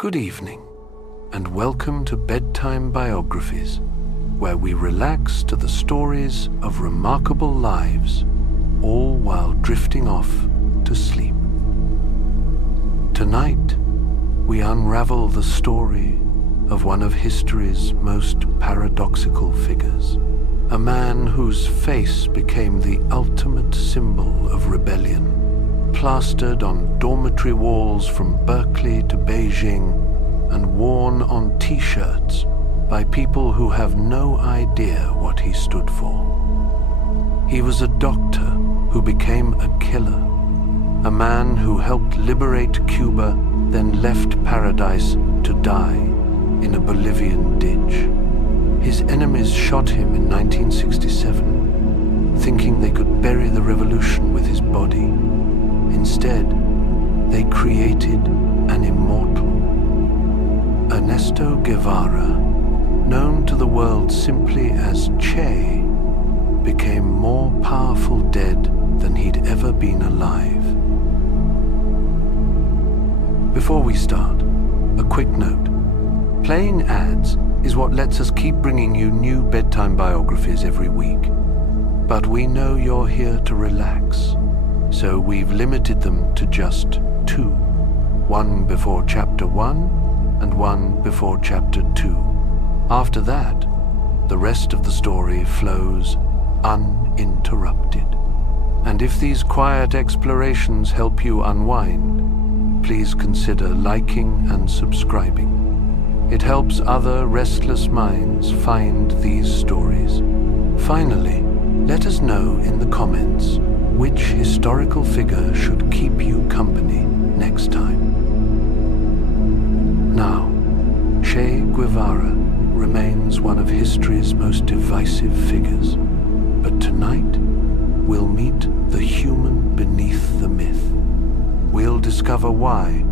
Good evening, and welcome to Bedtime Biographies, where we relax to the stories of remarkable lives, all while drifting off to sleep. Tonight, we unravel the story of one of history's most paradoxical figures, a man whose face became the ultimate symbol of rebellion, plastered on dormitory walls from Berkeley to Beijing and worn on t-shirts by people who have no idea what he stood for. He was a doctor who became a killer, a man who helped liberate Cuba, then left paradise to die in a Bolivian ditch. His enemies shot him in 1967, thinking they could bury the revolution with his body. Instead, they created an immortal. Ernesto Guevara, known to the world simply as Che, became more powerful dead than he'd ever been alive. Before we start, a quick note. Playing ads is what lets us keep bringing you new bedtime biographies every week. But we know you're here to relax, so we've limited them to just 2. One before chapter 1 and one before chapter 2. After that, the rest of the story flows uninterrupted. And if these quiet explorations help you unwind, please consider liking and subscribing. It helps other restless minds find these stories. Finally, let us know in the comments which historical figure should keep you company next time. Now, Che Guevara remains one of history's most divisive figures, but tonight we'll meet the human beneath the myth. We'll discover why,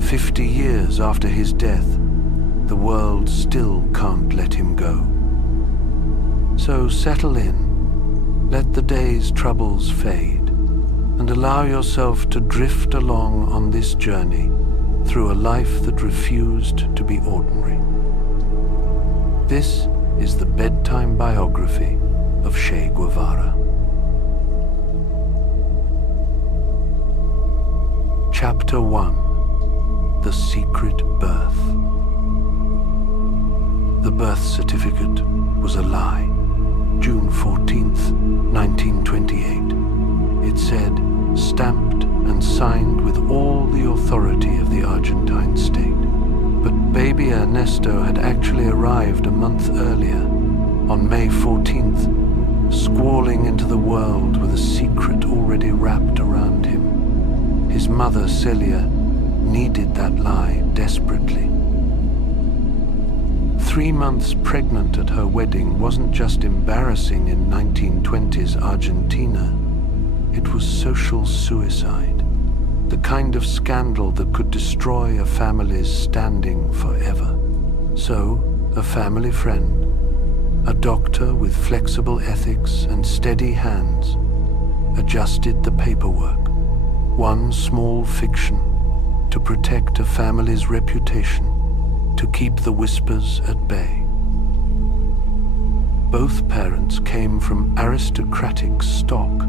50 years after his death, the world still can't let him go. So settle in, let the day's troubles fade, and allow yourself to drift along on this journey through a life that refused to be ordinary. This is the bedtime biography of Che Guevara. Chapter 1: The Secret Birth. The birth certificate was a lie. June 14th, 1928. It said, stamped and signed with all the authority of the Argentine state. But baby Ernesto had actually arrived a month earlier, on May 14th, squalling into the world with a secret already wrapped around him. His mother, Celia, needed that lie desperately. 3 months pregnant at her wedding wasn't just embarrassing in 1920s Argentina. It was social suicide, the kind of scandal that could destroy a family's standing forever. So, a family friend, a doctor with flexible ethics and steady hands, adjusted the paperwork, one small fiction, to protect a family's reputation, to keep the whispers at bay. Both parents came from aristocratic stock.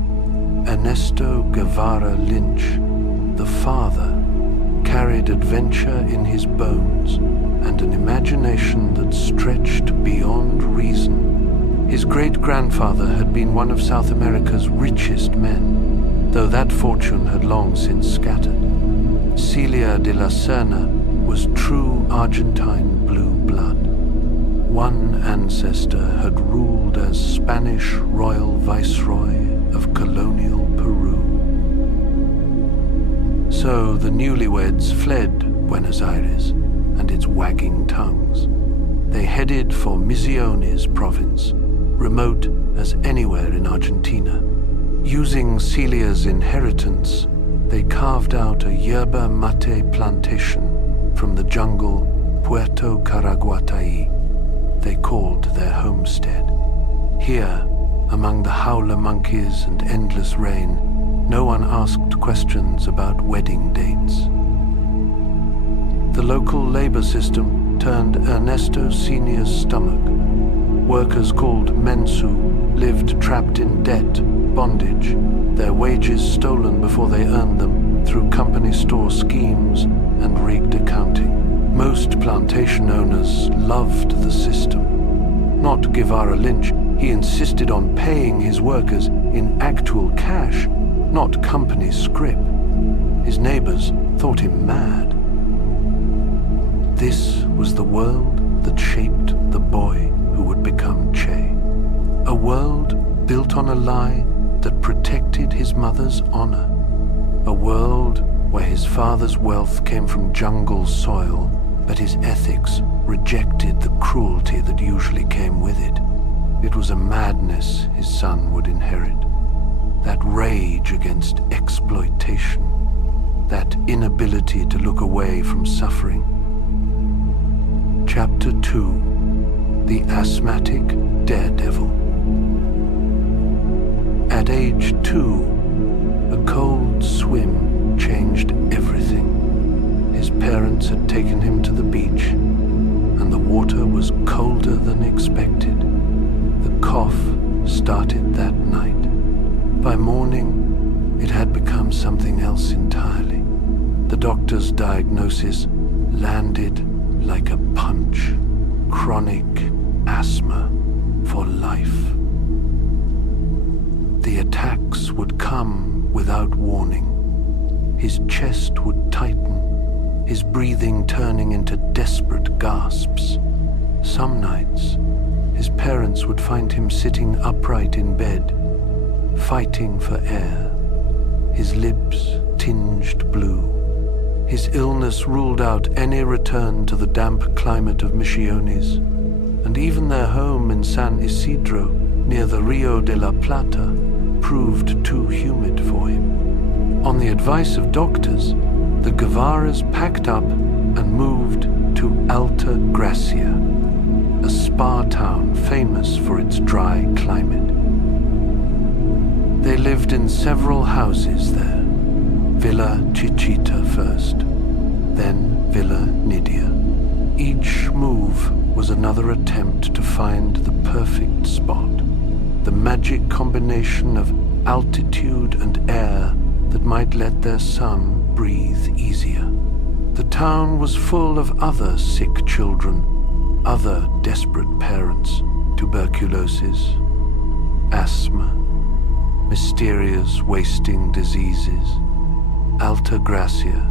Ernesto Guevara Lynch, the father, carried adventure in his bones and an imagination that stretched beyond reason. His great-grandfather had been one of South America's richest men, though that fortune had long since scattered. Celia de la Serna was true Argentine blue blood. One ancestor had ruled as Spanish royal viceroy of colonial Peru. So the newlyweds fled Buenos Aires and its wagging tongues. They headed for Misiones province, remote as anywhere in Argentina. Using Celia's inheritance, they carved out a yerba mate plantation from the jungle Puerto Caraguatay they called their homestead. Here, among the howler monkeys and endless rain, no one asked questions about wedding dates. The local labor system turned Ernesto Sr.'s stomach. Workers called mensu lived trapped in debt, bondage, their wages stolen before they earned them through company store schemes and rigged accounting. Most plantation owners loved the system. Not Guevara Lynch, he insisted on paying his workers in actual cash, not company scrip. His neighbors thought him mad. This was the world that shaped the boy who would become Che. A world built on a lie that protected his mother's honor. A world where his father's wealth came from jungle soil, but his ethics rejected the cruelty that usually came with it. It was a madness his son would inherit. That rage against exploitation. That inability to look away from suffering. Chapter 2: The Asthmatic Daredevil. At age 2, a cold swim changed everything. His parents had taken him to the beach, and the water was colder than expected. The cough started that night. By morning, it had become something else entirely. The doctor's diagnosis landed like a punch. Chronic asthma for life. The attacks would come without warning. His chest would tighten, his breathing turning into desperate gasps. Some nights, his parents would find him sitting upright in bed, fighting for air, his lips tinged blue. His illness ruled out any return to the damp climate of Misiones, and even their home in San Isidro, near the Rio de la Plata, proved too humid for him. On the advice of doctors, the Guevaras packed up and moved to Alta Gracia, a spa town famous for its dry climate. They lived in several houses there. Villa Chichita first, then Villa Nidia. Each move was another attempt to find the perfect spot, the magic combination of altitude and air that might let their son breathe easier. The town was full of other sick children, other desperate parents, tuberculosis, asthma, mysterious wasting diseases. Alta Gracia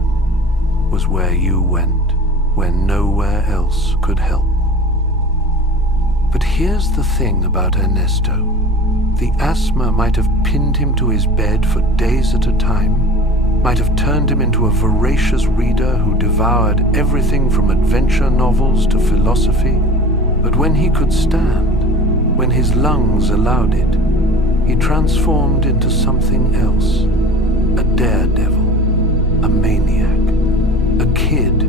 was where you went when nowhere else could help. But here's the thing about Ernesto. The asthma might have pinned him to his bed for days at a time, might have turned him into a voracious reader who devoured everything from adventure novels to philosophy. But when he could stand, when his lungs allowed it, he transformed into something else. A daredevil, a maniac, a kid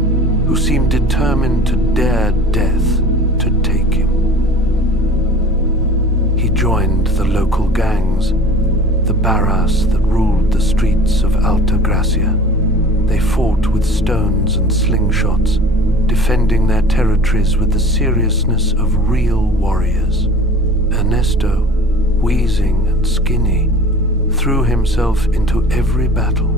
who seemed determined to dare death to take him. He joined the local gangs, the barras that ruled the streets of Alta Gracia. They fought with stones and slingshots, defending their territories with the seriousness of real warriors. Ernesto, wheezing and skinny, threw himself into every battle.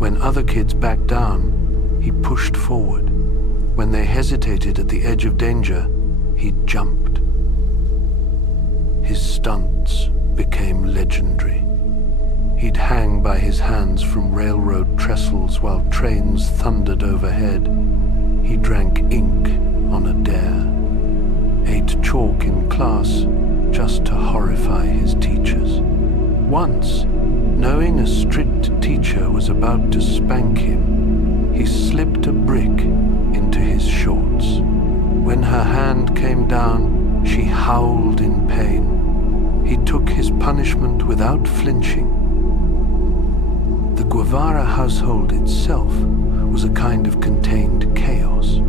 When other kids backed down, he pushed forward. When they hesitated at the edge of danger, he jumped. His stunts became legendary. He'd hang by his hands from railroad trestles while trains thundered overhead. He drank ink on a dare, ate chalk in class just to horrify his teachers. Once, knowing a strict teacher was about to spank him, he slipped a brick into his shorts. When her hand came down, she howled in pain. He took his punishment without flinching. The Guevara household itself was a kind of contained chaos.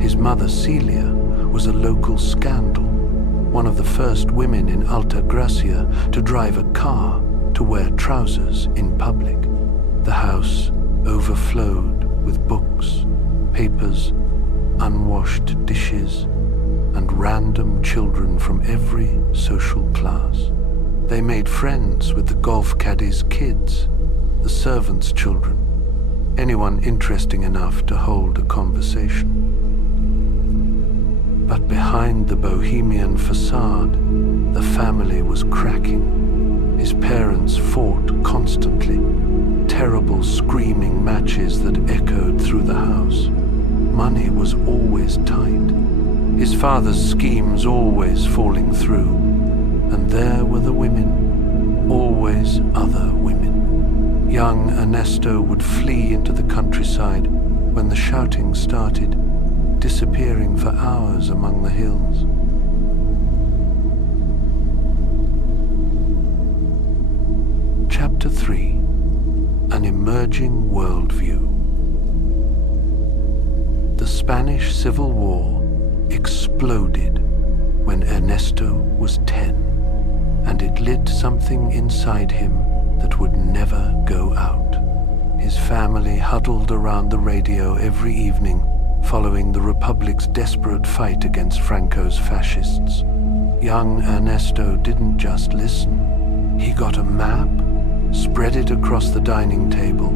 His mother, Celia, was a local scandal, one of the first women in Alta Gracia to drive a car, to wear trousers in public. The house overflowed with books, papers, unwashed dishes, and random children from every social class. They made friends with the golf caddies' kids, the servants' children, anyone interesting enough to hold a conversation. But behind the bohemian facade, the family was cracking. His parents fought constantly, terrible screaming matches that echoed through the house. Money was always tight, his father's schemes always falling through, and there were the women, always other women. Young Ernesto would flee into the countryside when the shouting started, disappearing for hours among the hills. Chapter 3: An Emerging Worldview. The Spanish Civil War exploded when Ernesto was 10, and it lit something inside him that would never go out. His family huddled around the radio every evening following the Republic's desperate fight against Franco's fascists. Young Ernesto didn't just listen. He got a map, spread it across the dining table,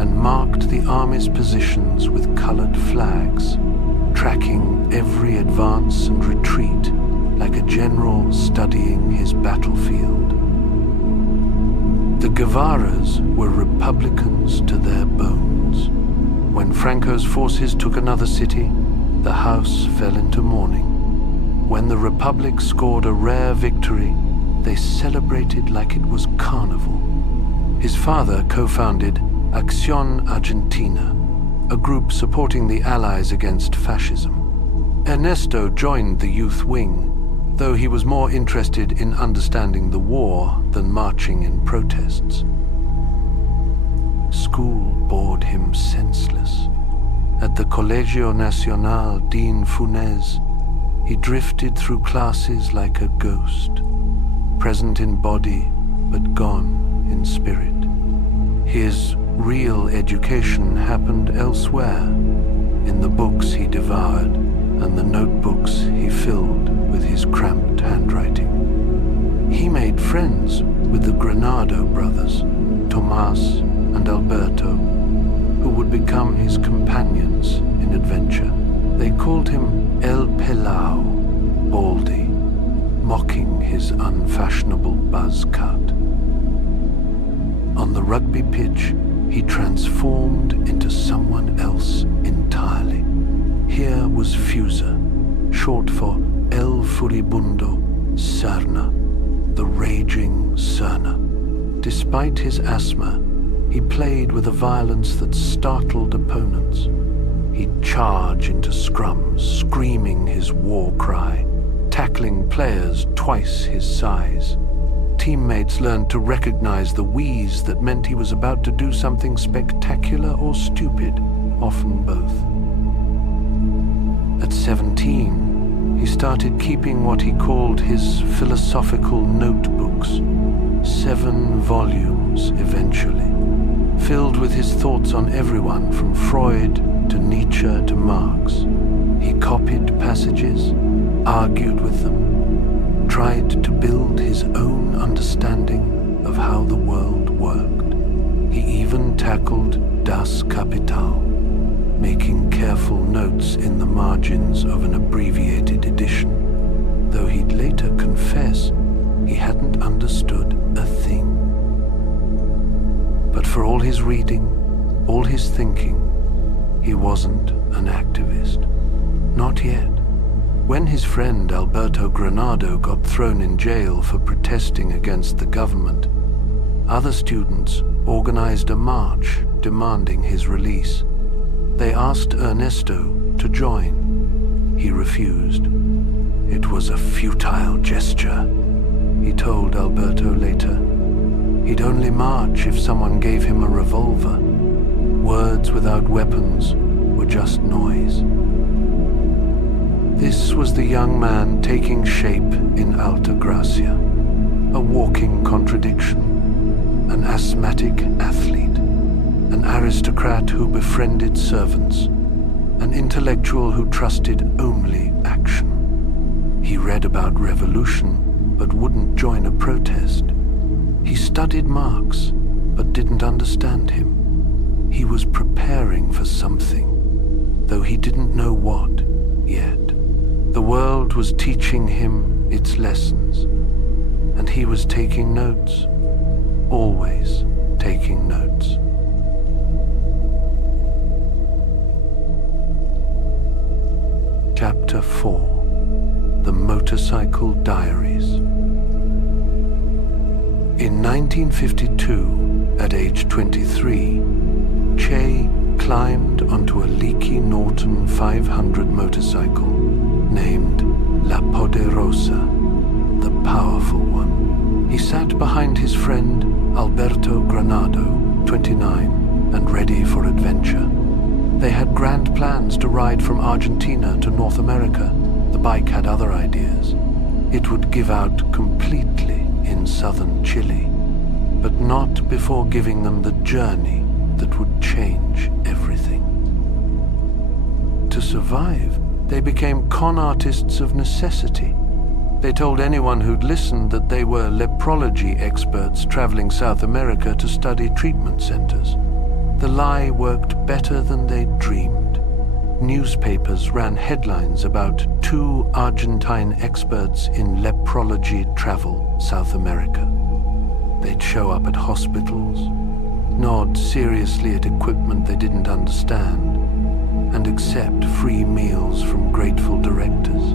and marked the army's positions with colored flags, tracking every advance and retreat like a general studying his battlefield. The Guevaras were Republicans to their bones. When Franco's forces took another city, the house fell into mourning. When the Republic scored a rare victory, they celebrated like it was carnival. His father co-founded Acción Argentina, a group supporting the Allies against fascism. Ernesto joined the youth wing, though he was more interested in understanding the war than marching in protests. School bored him senseless. At the Colegio Nacional Dean Funes, he drifted through classes like a ghost, present in body but gone in spirit. His real education happened elsewhere, in the books he devoured and the notebooks he filled with his cramped handwriting. He made friends with the Granado brothers, Tomás and Alberto, who would become his companions in adventure. They called him El Pelao, Baldy, mocking his unfashionable buzz cut. On the rugby pitch, he transformed into someone else entirely. Here was Fusa, short for El Furibundo Serna, the raging Serna. Despite his asthma, he played with a violence that startled opponents. He'd charge into scrums, screaming his war cry, tackling players twice his size. Teammates learned to recognize the wheeze that meant he was about to do something spectacular or stupid, often both. At 17, he started keeping what he called his philosophical notebooks, 7 volumes eventually, filled with his thoughts on everyone from Freud to Nietzsche to Marx. He copied passages, argued with them, tried to build his own understanding of how the world worked. He even tackled Das Kapital, making careful notes in the margins of an abbreviated edition, though he'd later confess he hadn't understood a thing. But for all his reading, all his thinking, he wasn't an activist. Not yet. When his friend Alberto Granado got thrown in jail for protesting against the government, other students organized a march demanding his release. They asked Ernesto to join. He refused. It was a futile gesture, he told Alberto later. He'd only march if someone gave him a revolver. Words without weapons were just noise. This was the young man taking shape in Alta Gracia, a walking contradiction, an asthmatic athlete, an aristocrat who befriended servants, an intellectual who trusted only action. He read about revolution, but wouldn't join a protest. He studied Marx, but didn't understand him. He was preparing for something, though he didn't know what yet. The world was teaching him its lessons, and he was taking notes, always taking notes. Chapter 4: The Motorcycle Diaries. In 1952, at age 23, Che climbed onto a leaky Norton 500 motorcycle named La Poderosa, the Powerful One. He sat behind his friend Alberto Granado, 29, and ready for adventure. They had grand plans to ride from Argentina to North America. The bike had other ideas. It would give out completely in southern Chile, but not before giving them the journey that would change everything. To survive, they became con artists of necessity. They told anyone who'd listened that they were leprology experts traveling South America to study treatment centers. The lie worked better than they'd dreamed. Newspapers ran headlines about 2 Argentine experts in leprology travel South America. They'd show up at hospitals, nod seriously at equipment they didn't understand, and accept free meals from grateful directors.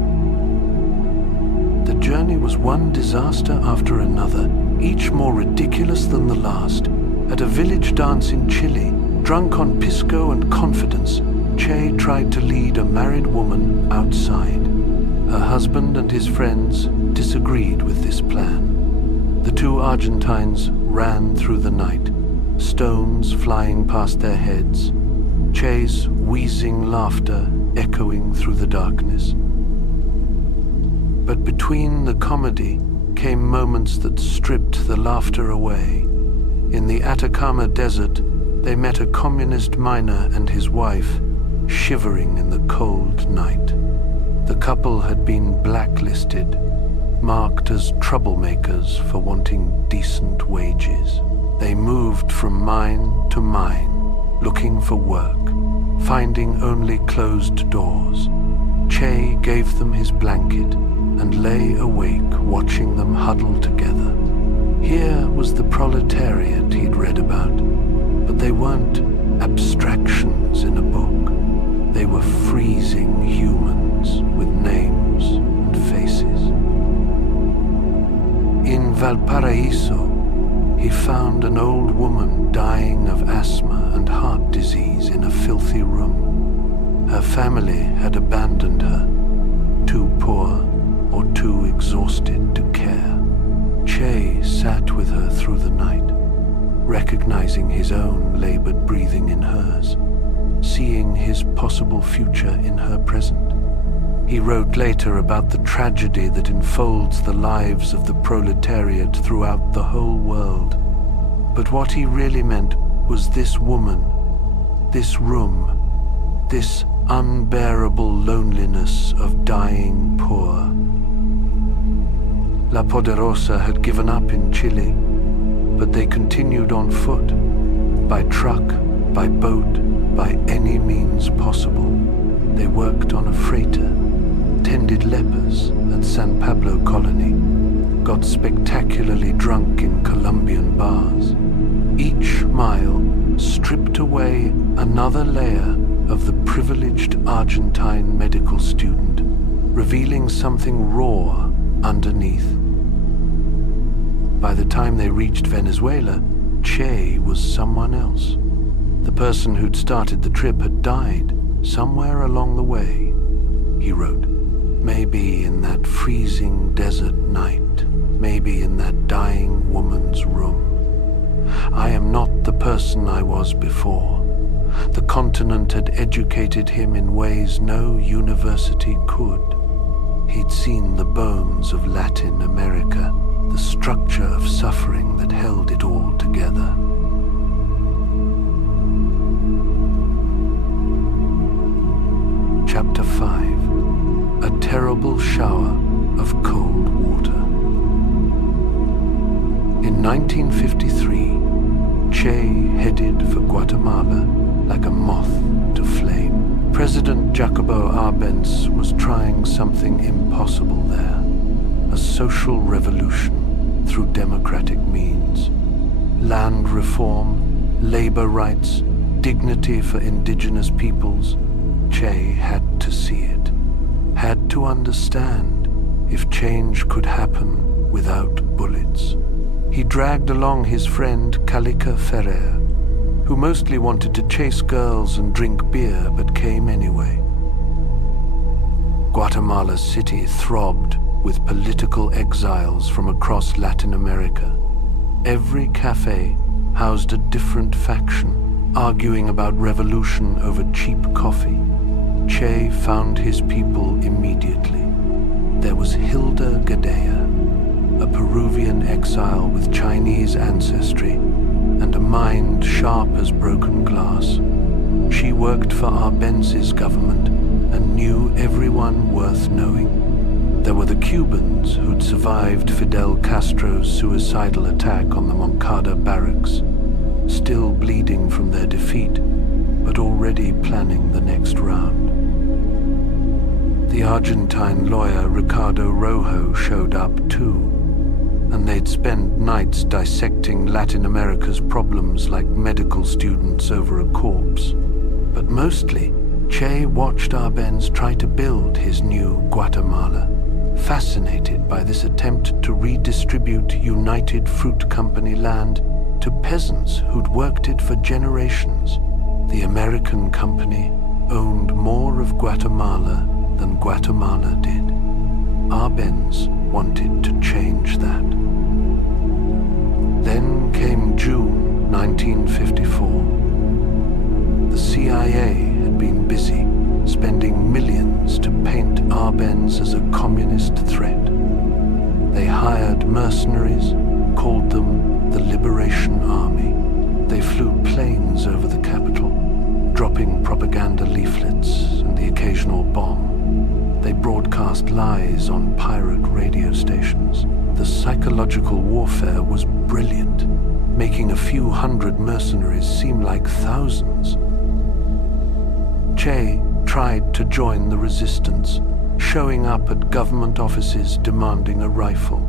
The journey was one disaster after another, each more ridiculous than the last. At a village dance in Chile, drunk on pisco and confidence, Che tried to lead a married woman outside. Her husband and his friends disagreed with this plan. The 2 Argentines ran through the night, stones flying past their heads, Che's wheezing laughter echoing through the darkness. But between the comedy came moments that stripped the laughter away. In the Atacama Desert, they met a communist miner and his wife, shivering in the cold night. The couple had been blacklisted, marked as troublemakers for wanting decent wages. They moved from mine to mine, looking for work, finding only closed doors. Che gave them his blanket and lay awake watching them huddle together. Here was the proletariat he'd read about, but they weren't abstractions in a book. They were freezing humans with names and faces. In Valparaiso, he found an old woman dying of asthma and heart disease in a filthy room. Her family had abandoned her, too poor or too exhausted to care. Che sat with her through the night, recognizing his own labored breathing in hers, seeing his possible future in her present. He wrote later about the tragedy that enfolds the lives of the proletariat throughout the whole world. But what he really meant was this woman, this room, this unbearable loneliness of dying poor. La Poderosa had given up in Chile, but they continued on foot, by truck, by boat, by any means possible. They worked on a freighter, tended lepers at San Pablo colony, got spectacularly drunk in Colombian bars. Each mile stripped away another layer of the privileged Argentine medical student, revealing something raw underneath. By the time they reached Venezuela, Che was someone else. The person who'd started the trip had died somewhere along the way, he wrote. Maybe in that freezing desert night, maybe in that dying woman's room. I am not the person I was before. The continent had educated him in ways no university could. He'd seen the bones of Latin America, the structure of suffering that held it all together. Chapter 5. A terrible shower of cold water. In 1953, Che headed for Guatemala like a moth to flame. President Jacobo Arbenz was trying something impossible there, a social revolution through democratic means. Land reform, labor rights, dignity for indigenous peoples. Che had to see it, had to understand if change could happen without bullets. He dragged along his friend Calica Ferrer, who mostly wanted to chase girls and drink beer but came anyway. Guatemala City throbbed with political exiles from across Latin America. Every cafe housed a different faction, arguing about revolution over cheap coffee. Che found his people immediately. There was Hilda Gadea, a Peruvian exile with Chinese ancestry and a mind sharp as broken glass. She worked for Arbenz's government and knew everyone worth knowing. There were the Cubans who'd survived Fidel Castro's suicidal attack on the Moncada barracks, still bleeding from their defeat, but already planning the next round. The Argentine lawyer Ricardo Rojo showed up too, and they'd spend nights dissecting Latin America's problems like medical students over a corpse. But mostly, Che watched Arbenz try to build his new Guatemala, fascinated by this attempt to redistribute United Fruit Company land to peasants who'd worked it for generations. The American company owned more of Guatemala than Guatemala did. Arbenz wanted to change that. Then came June 1954. The CIA had been busy spending millions to paint Arbenz as a communist threat. They hired mercenaries, called them the Liberation Army. They flew planes over the capital, dropping propaganda leaflets and the occasional bomb. They broadcast lies on pirate radio stations. The psychological warfare was brilliant, making a few hundred mercenaries seem like thousands. Che tried to join the resistance, showing up at government offices demanding a rifle.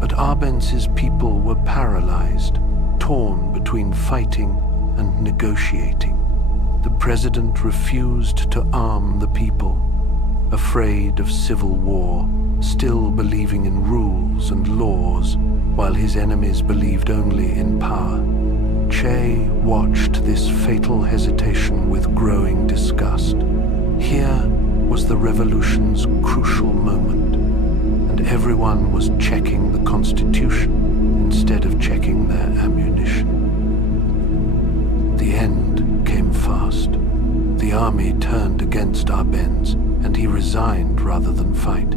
But Arbenz's people were paralyzed, torn between fighting and negotiating. The president refused to arm the people, afraid of civil war, still believing in rules and laws, while his enemies believed only in power. Che watched this fatal hesitation with growing disgust. Here was the revolution's crucial moment, and everyone was checking the Constitution instead of checking their ammunition. The end came fast. The army turned against Arbenz, and he resigned rather than fight.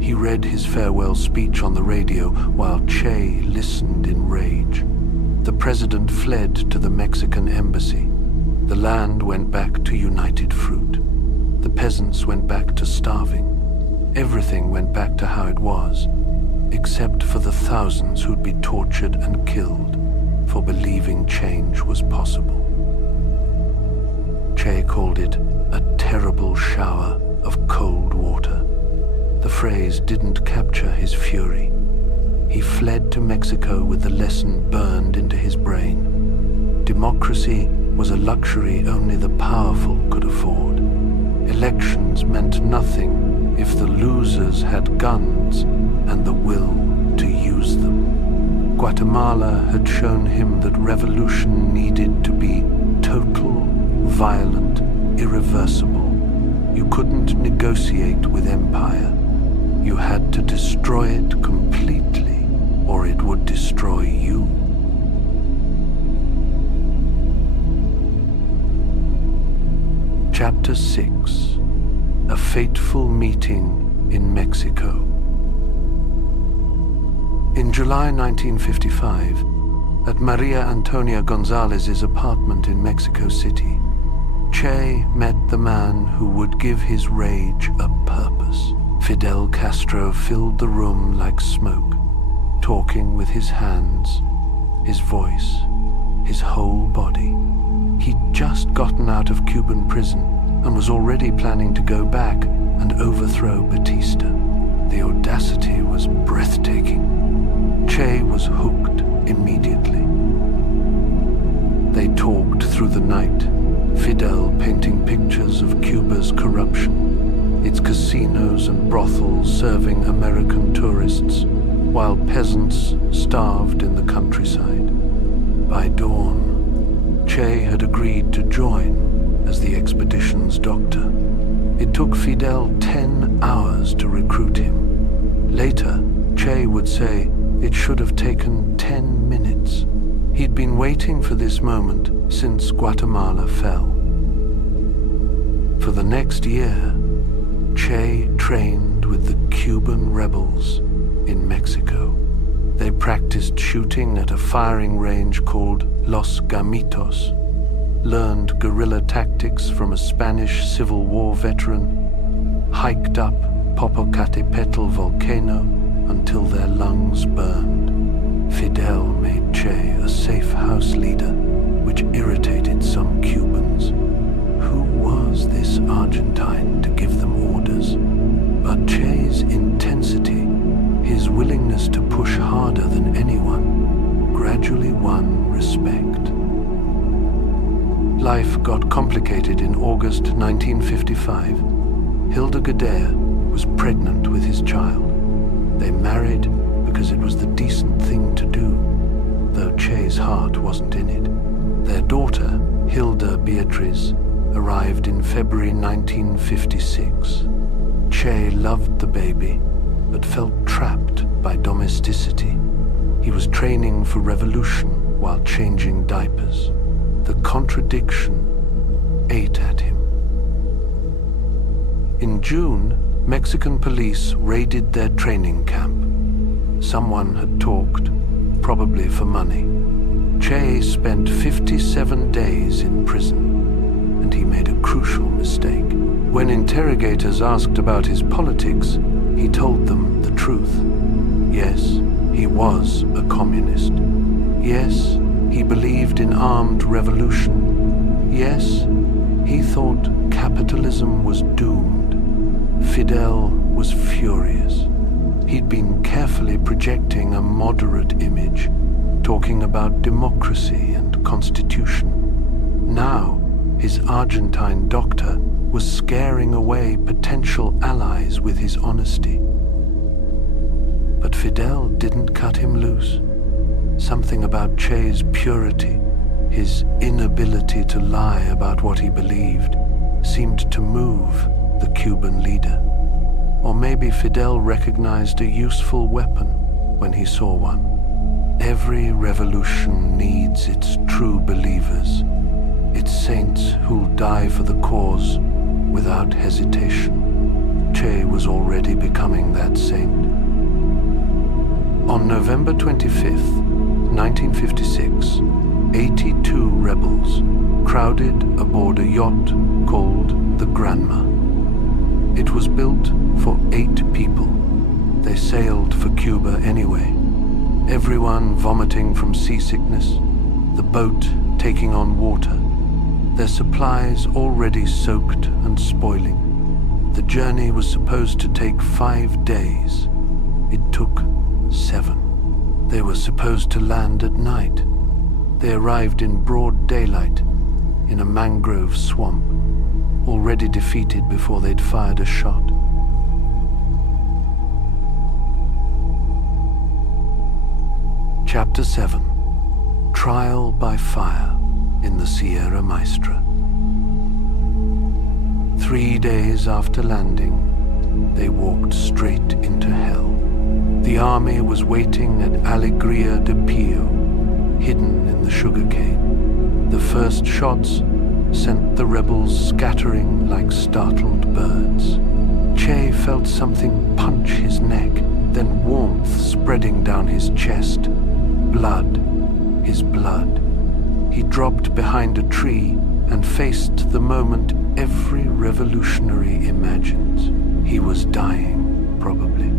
He read his farewell speech on the radio while Che listened in rage. The president fled to the Mexican embassy. The land went back to United Fruit. The peasants went back to starving. Everything went back to how it was, except for the thousands who'd be tortured and killed for believing change was possible. Che called it a terrible shower of cold water. The phrase didn't capture his fury. He fled to Mexico with the lesson burned into his brain. Democracy was a luxury only the powerful could afford. Elections meant nothing if the losers had guns and the will to use them. Guatemala had shown him that revolution needed to be total, violent, irreversible. You couldn't negotiate with empire. You had to destroy it completely, or it would destroy you. Chapter 6. A fateful meeting in Mexico. In July 1955, at Maria Antonia Gonzalez's apartment in Mexico City, Che met the man who would give his rage a purpose. Fidel Castro filled the room like smoke, talking with his hands, his voice, his whole body. He'd just gotten out of Cuban prison and was already planning to go back and overthrow Batista. The audacity was breathtaking. Che was hooked immediately. They talked through the night, Fidel painting pictures of Cuba's corruption, its casinos and brothels serving American tourists, while peasants starved in the countryside. By dawn, Che had agreed to join as the expedition's doctor. It took Fidel 10 hours to recruit him. Later, Che would say it should have taken 10 minutes. He'd been waiting for this moment since Guatemala fell. For the next year, Che trained with the Cuban rebels in Mexico. They practiced shooting at a firing range called Los Gamitos, learned guerrilla tactics from a Spanish Civil War veteran, hiked up Popocatépetl volcano until their lungs burned. Fidel made Che a safe house leader, which irritated some Cubans. Who was this Argentine to give them orders? But Che's intensity, his willingness to push harder than anyone, gradually won respect. Life got complicated in August 1955. Hilda Gadea was pregnant with his child. They married because it was the decent thing to do, though Che's heart wasn't in it. Their daughter, Hilda Beatriz, arrived in February 1956. Che loved the baby, but felt trapped by domesticity. He was training for revolution while changing diapers. The contradiction ate at him. In June, Mexican police raided their training camp. Someone had talked, probably for money. Che spent 57 days in prison, and he made a crucial mistake. When interrogators asked about his politics, he told them the truth. Yes, he was a communist. Yes, he believed in armed revolution. Yes, he thought capitalism was doomed. Fidel was furious. He'd been carefully projecting a moderate image, talking about democracy and constitution. Now, his Argentine doctor was scaring away potential allies with his honesty. But Fidel didn't cut him loose. Something about Che's purity, his inability to lie about what he believed, seemed to move the Cuban leader. Or maybe Fidel recognized a useful weapon when he saw one. Every revolution needs its true believers, its saints who'll die for the cause without hesitation. Che was already becoming that saint. On November 25th, 1956, 82 rebels crowded aboard a yacht called the Granma. It was built for 8 people. They sailed for Cuba anyway. Everyone vomiting from seasickness, the boat taking on water, their supplies already soaked and spoiling. The journey was supposed to take 5 days. It took 7. They were supposed to land at night. They arrived in broad daylight, in a mangrove swamp, already defeated before they'd fired a shot. Chapter 7. Trial by Fire in the Sierra Maestra. 3 days after landing, they walked straight into hell. The army was waiting at Alegria de Pio, hidden in the sugarcane. The first shots sent the rebels scattering like startled birds. Che felt something punch his neck, then warmth spreading down his chest. Blood, his blood. He dropped behind a tree and faced the moment every revolutionary imagines. He was dying, probably.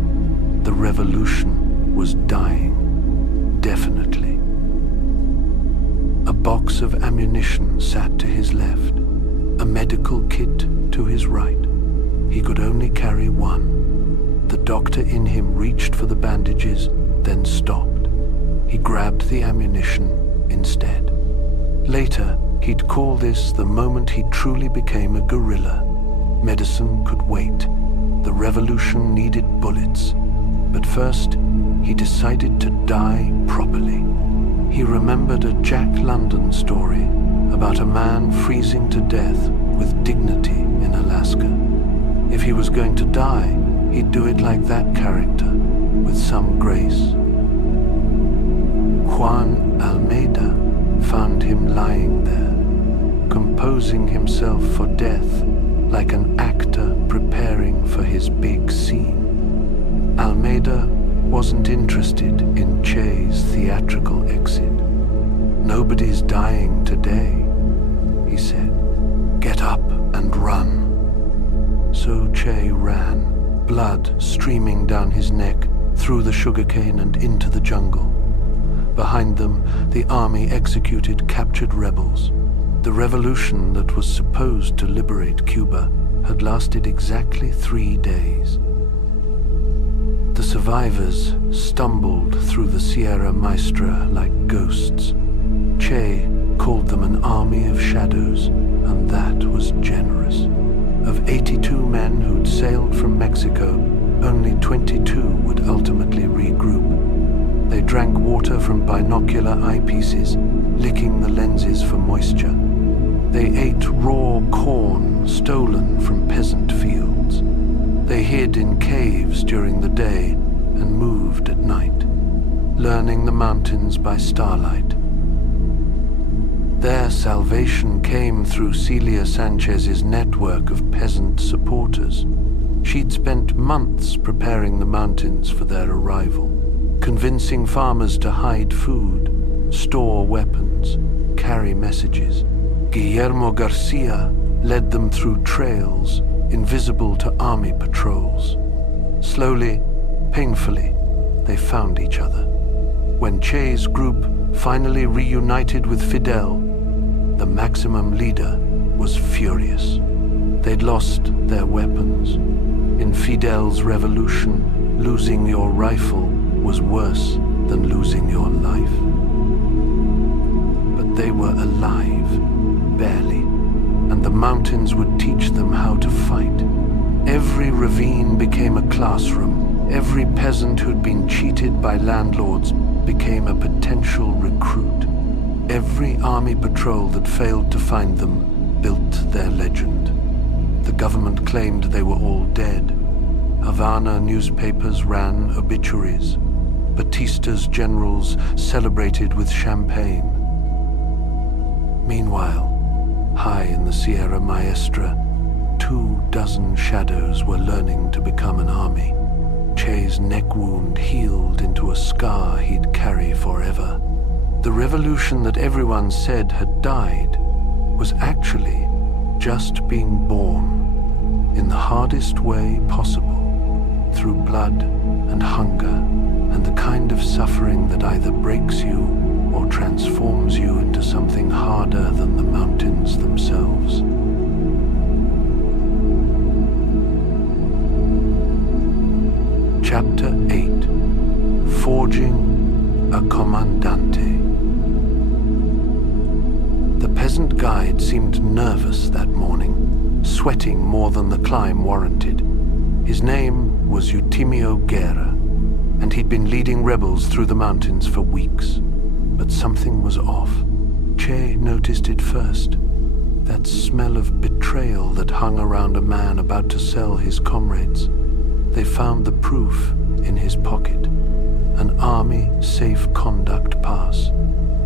The revolution was dying, definitely. A box of ammunition sat to his left, a medical kit to his right. He could only carry one. The doctor in him reached for the bandages, then stopped. He grabbed the ammunition instead. Later, he'd call this the moment he truly became a guerrilla. Medicine could wait. The revolution needed bullets. But first, he decided to die properly. He remembered a Jack London story about a man freezing to death with dignity in Alaska. If he was going to die, he'd do it like that character, with some grace. Juan Almeida found him lying there, composing himself for death like an actor preparing for his big scene. Almeida wasn't interested in Che's theatrical exit. "Nobody's dying today," he said. "Get up and run." So Che ran, blood streaming down his neck, through the sugarcane and into the jungle. Behind them, the army executed captured rebels. The revolution that was supposed to liberate Cuba had lasted exactly 3 days. The survivors stumbled through the Sierra Maestra like ghosts. Che called them an army of shadows, and that was generous. Of 82 men who'd sailed from Mexico, only 22 would ultimately regroup. They drank water from binocular eyepieces, licking the lenses for moisture. They ate raw corn stolen from peasant fields. They hid in caves during the day and moved at night, learning the mountains by starlight. Their salvation came through Celia Sanchez's network of peasant supporters. She'd spent months preparing the mountains for their arrival, convincing farmers to hide food, store weapons, carry messages. Guillermo Garcia led them through trails invisible to army patrols. Slowly, painfully, they found each other. When Che's group finally reunited with Fidel, the Maximum leader was furious. They'd lost their weapons. In Fidel's revolution, losing your rifle was worse than losing your life. But they were alive, barely, and the mountains would teach them how to fight. Every ravine became a classroom. Every peasant who'd been cheated by landlords became a potential recruit. Every army patrol that failed to find them built their legend. The government claimed they were all dead. Havana newspapers ran obituaries. Batista's generals celebrated with champagne. Meanwhile, high in the Sierra Maestra, 24 shadows were learning to become an army. Che's neck wound healed into a scar he'd carry forever. The revolution that everyone said had died was actually just being born in the hardest way possible, through blood and hunger and the kind of suffering that either breaks you or transforms you into something harder than the mountains themselves. Chapter 8. Forging a Comandante. The peasant guide seemed nervous that morning, sweating more than the climb warranted. His name was Eutimio Guerra, and he'd been leading rebels through the mountains for weeks. But something was off. Che noticed it first. That smell of betrayal that hung around a man about to sell his comrades. They found the proof in his pocket, an army safe conduct pass.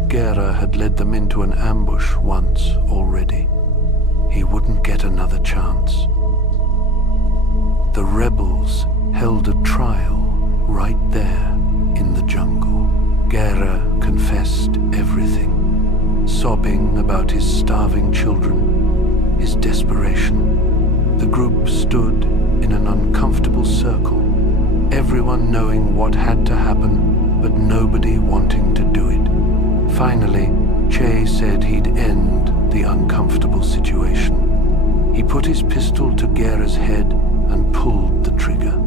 Guerra had led them into an ambush once already. He wouldn't get another chance. The rebels held a trial right there in the jungle. Guerra confessed everything. sobbing about his starving children, his desperation. The group stood in an uncomfortable circle, everyone knowing what had to happen, but nobody wanting to do it. Finally, Che said he'd end the uncomfortable situation. He put his pistol to Guevara's head and pulled the trigger.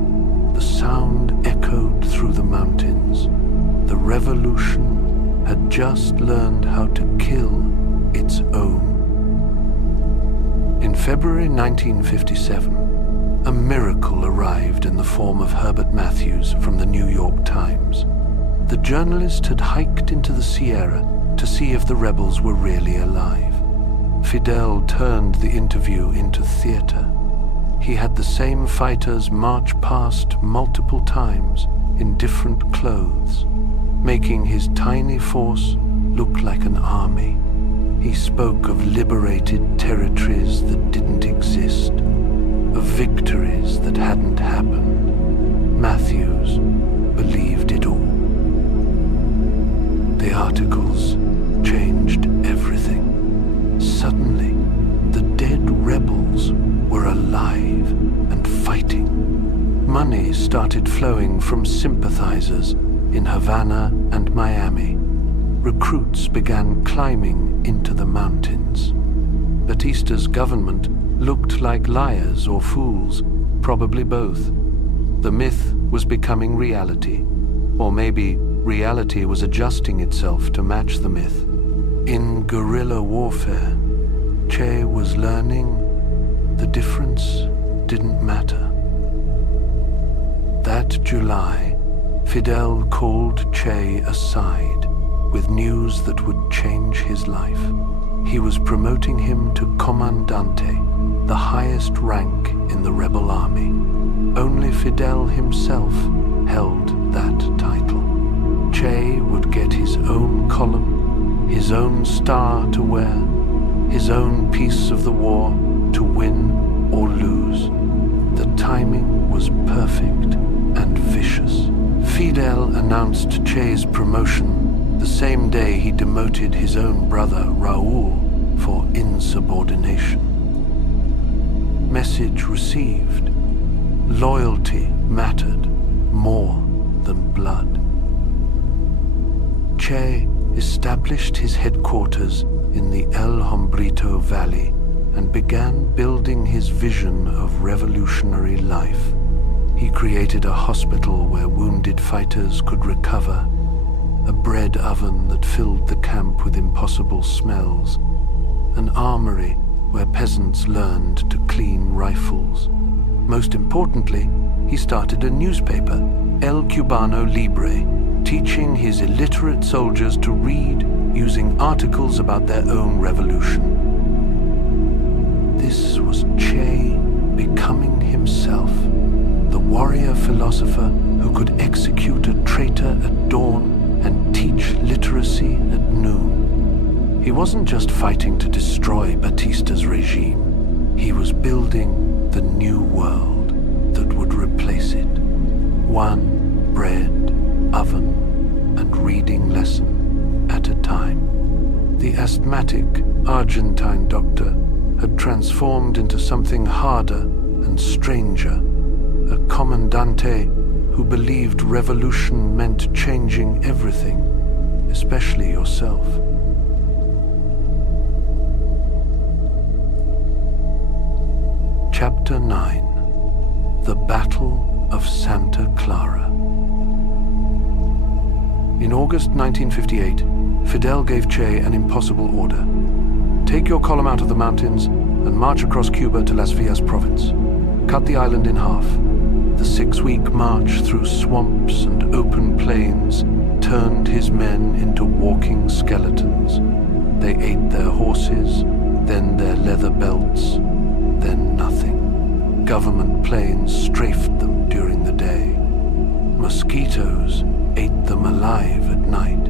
The sound echoed through the mountains. The revolution had just learned how to kill its own. In February 1957, a miracle arrived in the form of Herbert Matthews from the New York Times. The journalist had hiked into the Sierra to see if the rebels were really alive. Fidel turned the interview into theater. He had the same fighters march past multiple times in different clothes, making his tiny force look like an army. He spoke of liberated territories that didn't exist, of victories that hadn't happened. Matthews believed it all. The articles changed everything. Suddenly, the dead rebels were alive and fighting. Money started flowing from sympathizers in Havana and Miami. Recruits began climbing into the mountains. Batista's government looked like liars or fools, probably both. The myth was becoming reality, or maybe reality was adjusting itself to match the myth. In guerrilla warfare, Che was learning the difference didn't matter. That July, Fidel called Che aside with news that would change his life. He was promoting him to Comandante, the highest rank in the rebel army. Only Fidel himself held that title. Che would get his own column, his own star to wear, his own piece of the war to win or lose. The timing was perfect and vicious. Fidel announced Che's promotion the same day he demoted his own brother Raul for insubordination. Message received. Loyalty mattered more than blood. Che established his headquarters in the El Hombrito Valley and began building his vision of revolutionary life. He created a hospital where wounded fighters could recover, a bread oven that filled the camp with impossible smells, an armory where peasants learned to clean rifles. Most importantly, he started a newspaper, El Cubano Libre, teaching his illiterate soldiers to read using articles about their own revolution. This was Che becoming himself, the warrior philosopher who could execute a traitor at dawn and teach literacy at noon. He wasn't just fighting to destroy Batista's regime. He was building the new world that would replace it. One bread, oven, and reading lesson at a time. The asthmatic Argentine doctor had transformed into something harder and stranger, a comandante who believed revolution meant changing everything, especially yourself. Chapter 9: The Battle of Santa Clara. In August 1958, Fidel gave Che an impossible order. Take your column out of the mountains and march across Cuba to Las Villas province. Cut the island in half. The 6-week march through swamps and open plains turned his men into walking skeletons. They ate their horses, then their leather belts, then nothing. Government planes strafed them during the day. Mosquitoes ate them alive at night.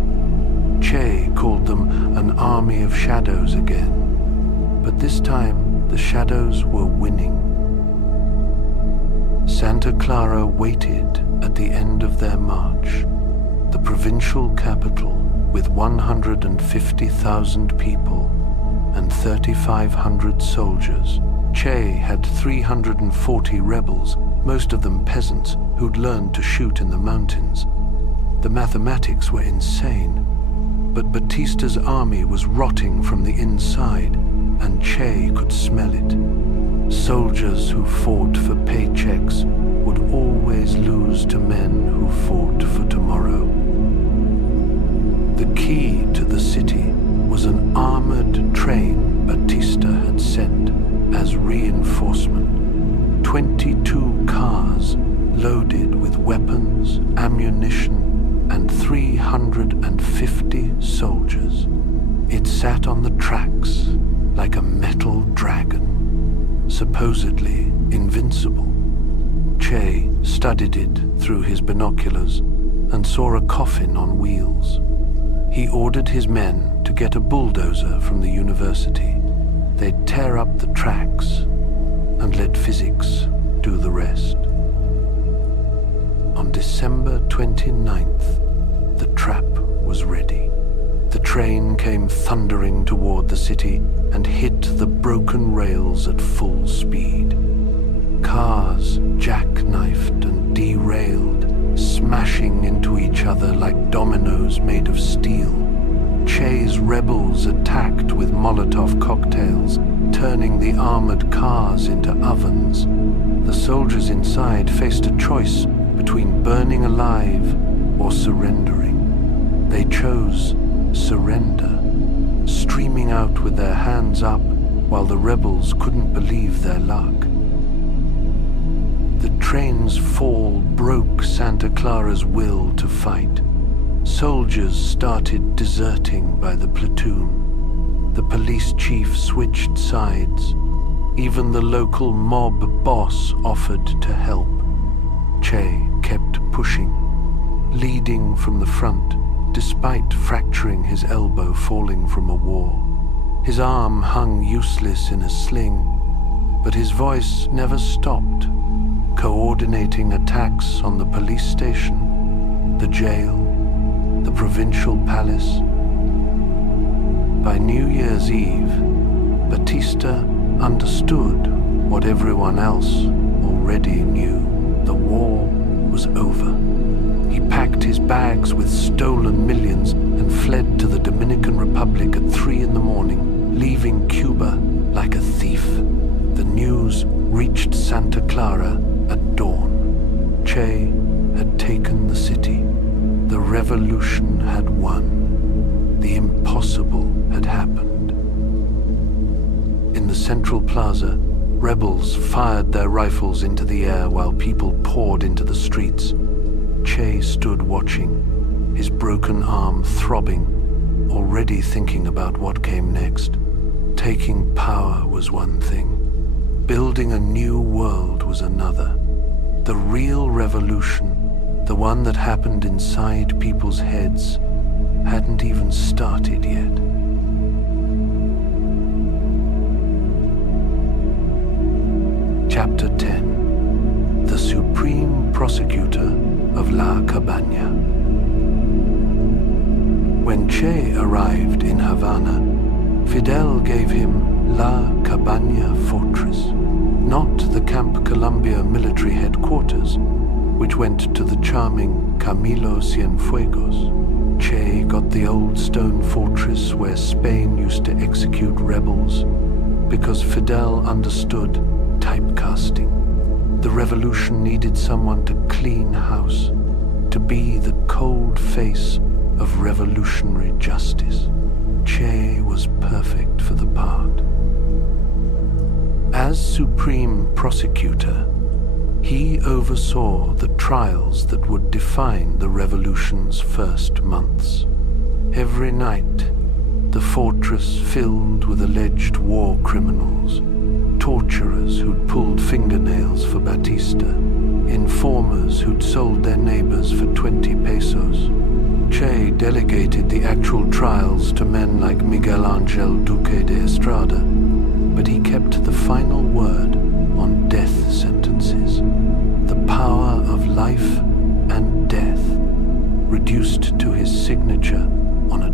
Che called them an army of shadows again, but this time the shadows were winning. Santa Clara waited at the end of their march, the provincial capital with 150,000 people and 3,500 soldiers. Che had 340 rebels, most of them peasants who'd learned to shoot in the mountains. The mathematics were insane, but Batista's army was rotting from the inside, and Che could smell it. Soldiers who fought for paychecks would always lose to men who fought for tomorrow. The key to the city was an armored train Batista had sent as reinforcement. 22 cars loaded with weapons, ammunition, and 350 soldiers. It sat on the tracks like a metal dragon, supposedly invincible. Che studied it through his binoculars and saw a coffin on wheels. He ordered his men to get a bulldozer from the university. They'd tear up the tracks and let physics do the rest. On December 29th, the trap was ready. The train came thundering toward the city and hit the broken rails at full speed. Cars jackknifed and derailed, smashing into each other like dominoes made of steel. Che's rebels attacked with Molotov cocktails, turning the armored cars into ovens. The soldiers inside faced a choice between burning alive or surrendering. They chose surrender, streaming out with their hands up while the rebels couldn't believe their luck. The train's fall broke Santa Clara's will to fight. Soldiers started deserting by the platoon. The police chief switched sides. Even the local mob boss offered to help. Che kept pushing, leading from the front, despite fracturing his elbow falling from a war. His arm hung useless in a sling, but his voice never stopped, coordinating attacks on the police station, the jail, the provincial palace. By New Year's Eve, Batista understood what everyone else already knew. The war was over. He packed his bags with stolen millions and fled to the Dominican Republic at 3 a.m, leaving Cuba like a thief. The news reached Santa Clara at dawn. Che had taken the city. The revolution had won. The impossible had happened. In the central plaza, rebels fired their rifles into the air while people poured into the streets. Che stood watching, his broken arm throbbing, already thinking about what came next. Taking power was one thing. Building a new world was another. The real revolution, the one that happened inside people's heads, hadn't even started yet. Chapter 10. The Supreme Prosecutor of La Cabaña. When Che arrived in Havana, Fidel gave him La Cabaña Fortress, not the Camp Colombia military headquarters, which went to the charming Camilo Cienfuegos. Che got the old stone fortress where Spain used to execute rebels, because Fidel understood typecasting. The revolution needed someone to clean house, to be the cold face of revolutionary justice. Che was perfect for the part. As Supreme Prosecutor, he oversaw the trials that would define the revolution's first months. Every night, the fortress filled with alleged war criminals, torturers who'd pulled fingernails for Batista, informers who'd sold their neighbors for 20 pesos. Che delegated the actual trials to men like Miguel Angel Duque de Estrada, but he kept the final word on death sentences. The power of life and death reduced to his signature on a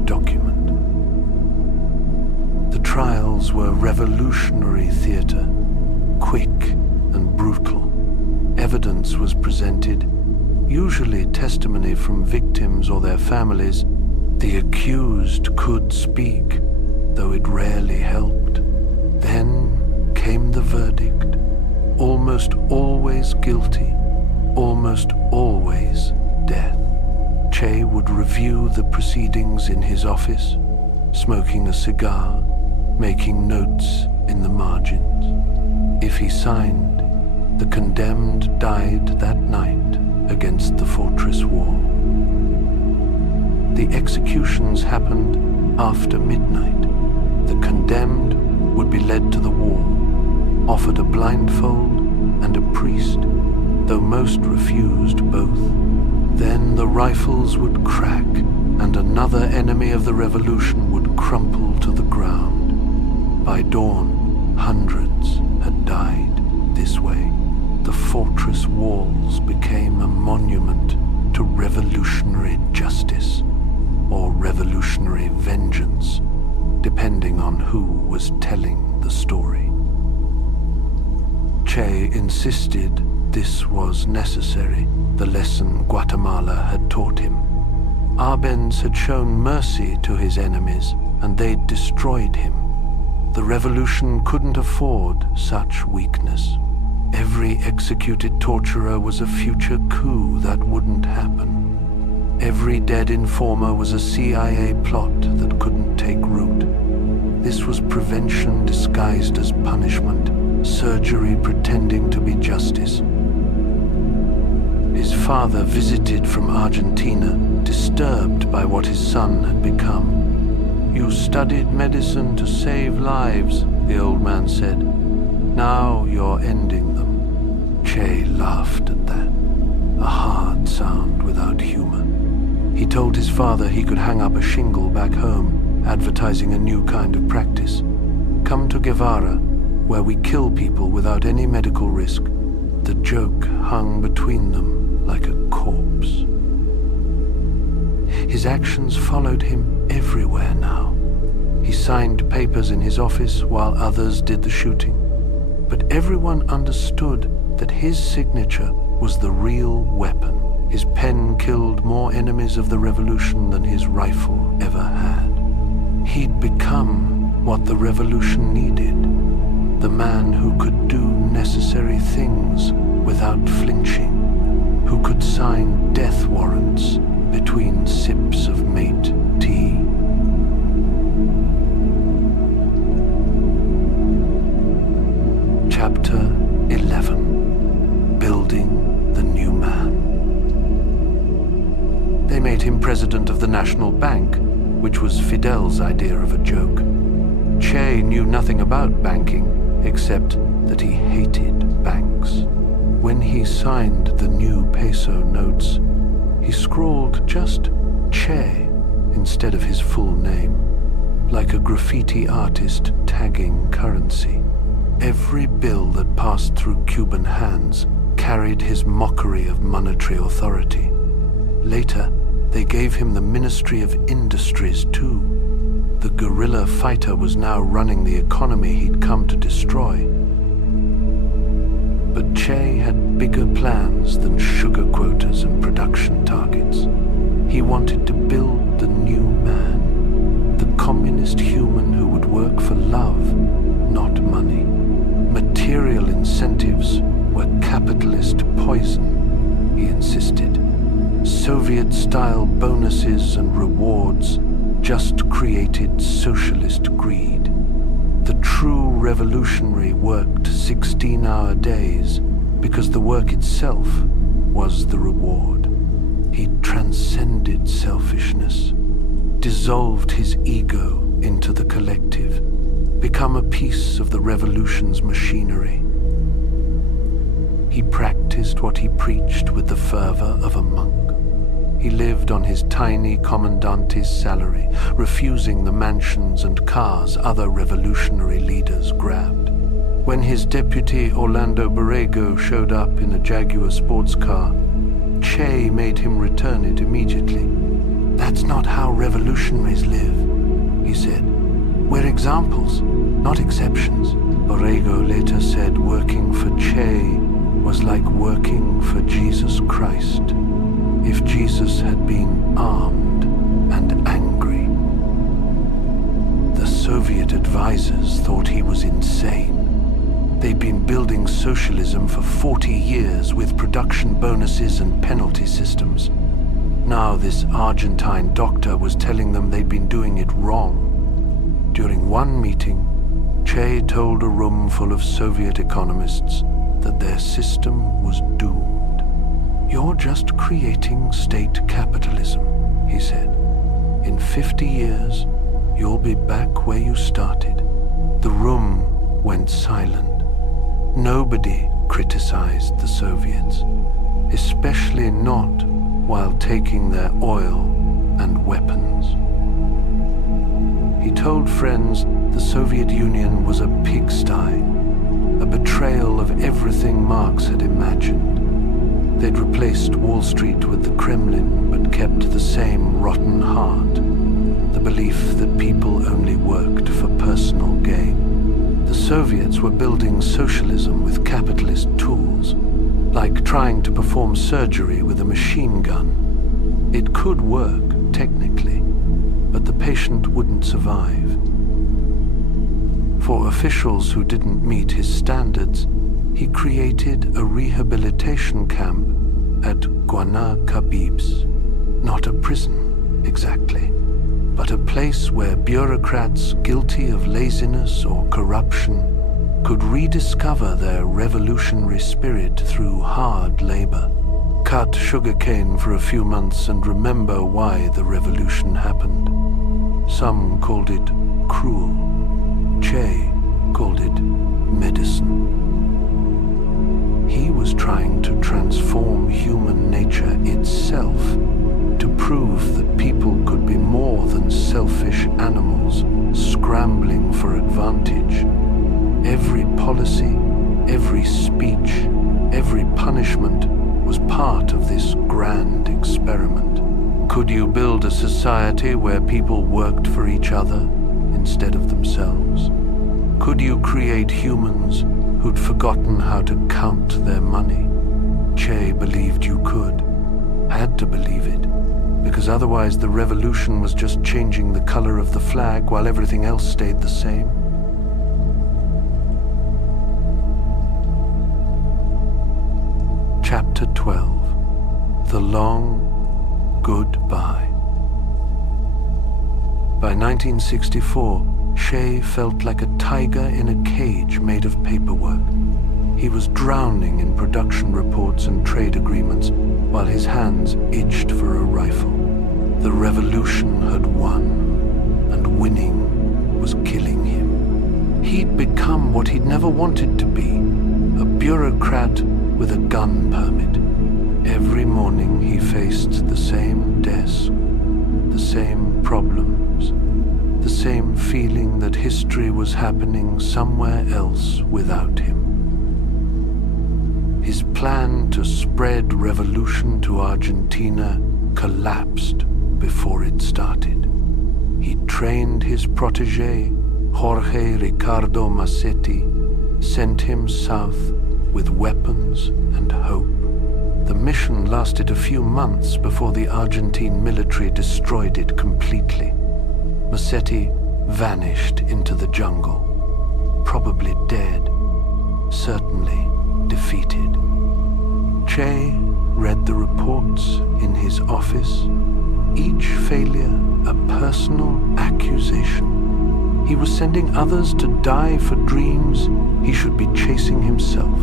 evidence was presented, usually testimony from victims or their families, the accused could speak, though it rarely helped. Then came the verdict. Almost always guilty, almost always death. Che would review the proceedings in his office, smoking a cigar, making notes in the margins. If he signed, the condemned died that night against the fortress wall. The executions happened after midnight. The condemned would be led to the wall, offered a blindfold and a priest, though most refused both. Then the rifles would crack, and another enemy of the revolution would crumple to the ground. By dawn, hundreds had died this way. The fortress walls became a monument to revolutionary justice, or revolutionary vengeance, depending on who was telling the story. Che insisted this was necessary, the lesson Guatemala had taught him. Arbenz had shown mercy to his enemies, and they'd destroyed him. The revolution couldn't afford such weakness. Every executed torturer was a future coup that wouldn't happen. Every dead informer was a CIA plot that couldn't take root. This was prevention disguised as punishment, surgery pretending to be justice. His father visited from Argentina, disturbed by what his son had become. "You studied medicine to save lives," the old man said. "Now you're ending them." Che laughed at that, a hard sound without humor. He told his father he could hang up a shingle back home, advertising a new kind of practice. "Come to Guevara, where we kill people without any medical risk." The joke hung between them like a corpse. His actions followed him everywhere now. He signed papers in his office while others did the shooting. But everyone understood that his signature was the real weapon. His pen killed more enemies of the revolution than his rifle ever had. He'd become what the revolution needed, the man who could do necessary things without flinching, who could sign death warrants between sips of mate tea. Chapter 11. Building the New Man. They made him president of the National Bank, which was Fidel's idea of a joke. Che knew nothing about banking, except that he hated banks. When he signed the new peso notes, he scrawled just Che instead of his full name, like a graffiti artist tagging currency. Every bill that passed through Cuban hands carried his mockery of monetary authority. Later, they gave him the Ministry of Industries too. The guerrilla fighter was now running the economy he'd come to destroy. But Che had bigger plans than sugar quotas and production targets. He wanted to build the new man, the communist human who would work for love, not money. Material incentives were capitalist poison, he insisted. Soviet-style bonuses and rewards just created socialist greed. The true revolutionary worked 16-hour days because the work itself was the reward. He transcended selfishness, dissolved his ego into the collective, become a piece of the revolution's machinery. He practiced what he preached with the fervor of a monk. He lived on his tiny commandante's salary, refusing the mansions and cars other revolutionary leaders grabbed. When his deputy Orlando Borrego showed up in a Jaguar sports car, Che made him return it immediately. "That's not how revolutionaries live," he said. "We're examples, not exceptions." Borrego later said working for Che was like working for Jesus Christ if Jesus had been armed and angry. The Soviet advisors thought he was insane. They'd been building socialism for 40 years with production bonuses and penalty systems. Now this Argentine doctor was telling them they'd been doing it wrong. During one meeting, Che told a room full of Soviet economists that their system was doomed. "You're just creating state capitalism," he said. "In 50 years, you'll be back where you started." The room went silent. Nobody criticized the Soviets, especially not while taking their oil and weapons. He told friends the Soviet Union was a pigsty, a betrayal of everything Marx had imagined. They'd replaced Wall Street with the Kremlin, but kept the same rotten heart, the belief that people only worked for personal gain. The Soviets were building socialism with capitalist tools, like trying to perform surgery with a machine gun. It could work, technically, but the patient wouldn't survive. For officials who didn't meet his standards, he created a rehabilitation camp at Guanacabibs. Not a prison, exactly, but a place where bureaucrats guilty of laziness or corruption could rediscover their revolutionary spirit through hard labor. Cut sugarcane for a few months and remember why the revolution happened. Some called it cruel. Che called it medicine. He was trying to transform human nature itself to prove that people could be more than selfish animals scrambling for advantage. Every policy, every speech, every punishment was part of this grand experiment. Could you build a society where people worked for each other instead of themselves? Could you create humans who'd forgotten how to count their money? Che believed you could, had to believe it, because otherwise the revolution was just changing the color of the flag while everything else stayed the same. Chapter 12. The Long Goodbye. By 1964, Che felt like a tiger in a cage made of paperwork. He was drowning in production reports and trade agreements while his hands itched for a rifle. The revolution had won, and winning was killing him. He'd become what he'd never wanted to be, a bureaucrat with a gun permit. Every morning he faced the same desk, the same problems, the same feeling that history was happening somewhere else without him. His plan to spread revolution to Argentina collapsed before it started. He trained his protégé, Jorge Ricardo Massetti, sent him south with weapons and hope. The mission lasted a few months before the Argentine military destroyed it completely. Massetti vanished into the jungle, probably dead, certainly defeated. Che read the reports in his office, each failure a personal accusation. He was sending others to die for dreams he should be chasing himself.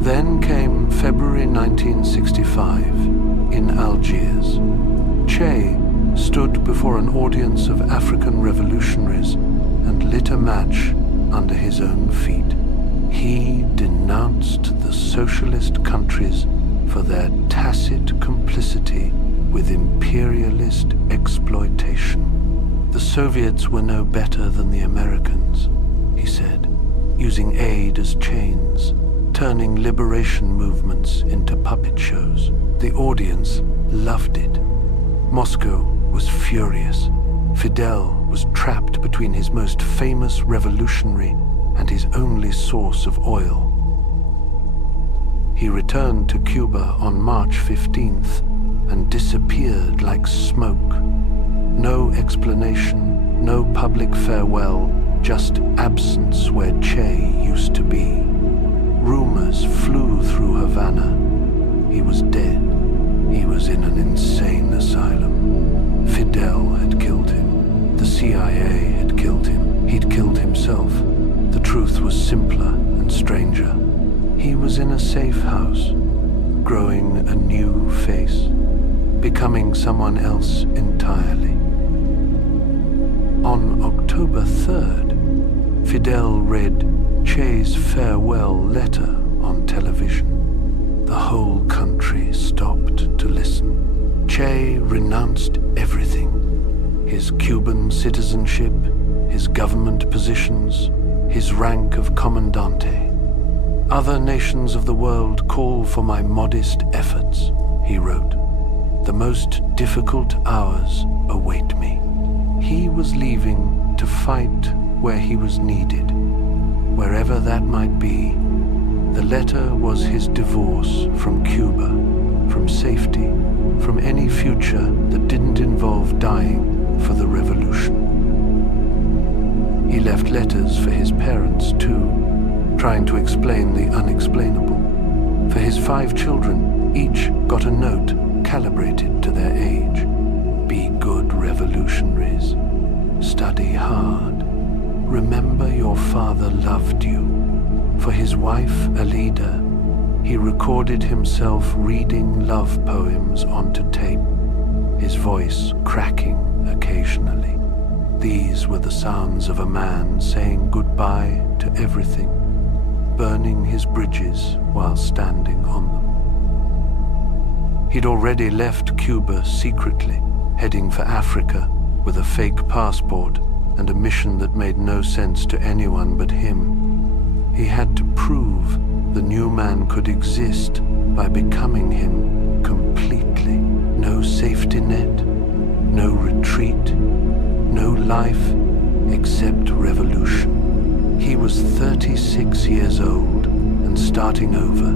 Then came February 1965 in Algiers. Che stood before an audience of African revolutionaries and lit a match under his own feet. He denounced the socialist countries for their tacit complicity with imperialist exploitation. The Soviets were no better than the Americans, he said, using aid as chains, turning liberation movements into puppet shows. The audience loved it. Moscow was furious. Fidel was trapped between his most famous revolutionary and his only source of oil. He returned to Cuba on March 15th and disappeared like smoke. No explanation, no public farewell, just absence where Che used to be. Rumors flew through Havana. He was dead. He was in an insane asylum. Fidel had killed him. The CIA had killed him. He'd killed himself. The truth was simpler and stranger. He was in a safe house, growing a new face, becoming someone else entirely. On October 3rd, Fidel read Che's farewell letter on television. The whole country stopped to listen. Che renounced everything: his Cuban citizenship, his government positions, his rank of comandante. "Other nations of the world call for my modest efforts," he wrote. "The most difficult hours await me." He was leaving to fight where he was needed, wherever that might be. The letter was his divorce from Cuba, from safety, from any future that didn't involve dying for the revolution. He left letters for his parents too, trying to explain the unexplainable. For his 5 children, each got a note calibrated to their age. Be good revolutionaries. Study hard. Remember your father loved you. For his wife, Alida, he recorded himself reading love poems onto tape, his voice cracking occasionally. These were the sounds of a man saying goodbye to everything, burning his bridges while standing on them. He'd already left Cuba secretly, heading for Africa with a fake passport and a mission that made no sense to anyone but him. He had to prove the new man could exist by becoming him completely. No safety net, no retreat, no life except revolution. He was 36 years old and starting over,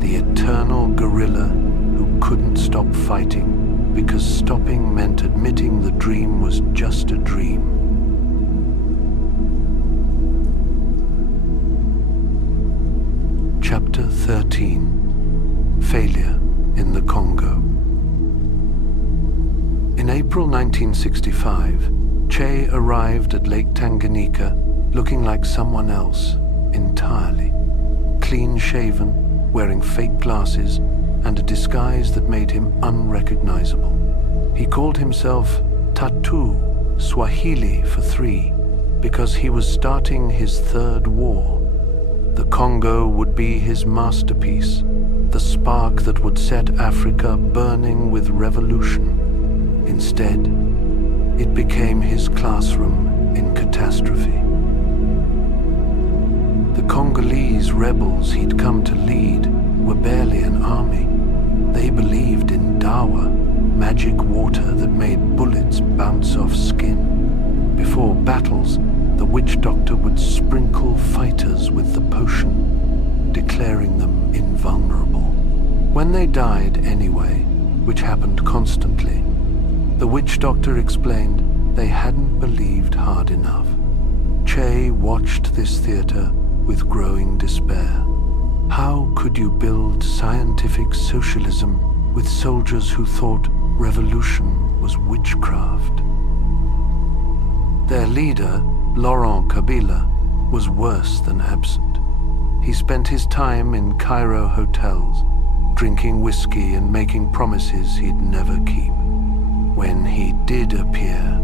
the eternal guerrilla who couldn't stop fighting because stopping meant admitting the dream was just a dream. Chapter 13. Failure in the Congo. In April 1965, Che arrived at Lake Tanganyika looking like someone else entirely. Clean-shaven, wearing fake glasses, and a disguise that made him unrecognizable. He called himself Tattoo, Swahili for 3, because he was starting his 3rd war. The Congo would be his masterpiece, the spark that would set Africa burning with revolution. Instead, it became his classroom in catastrophe. The Congolese rebels he'd come to lead were barely an army. They believed in dawa, magic water that made bullets bounce off skin. Before battles, the witch doctor would sprinkle fighters with the potion, declaring them invulnerable. When they died anyway, which happened constantly, the witch doctor explained they hadn't believed hard enough. Che watched this theater with growing despair. How could you build scientific socialism with soldiers who thought revolution was witchcraft? Their leader, Laurent Kabila, was worse than absent. He spent his time in Cairo hotels, drinking whiskey and making promises he'd never keep. When he did appear,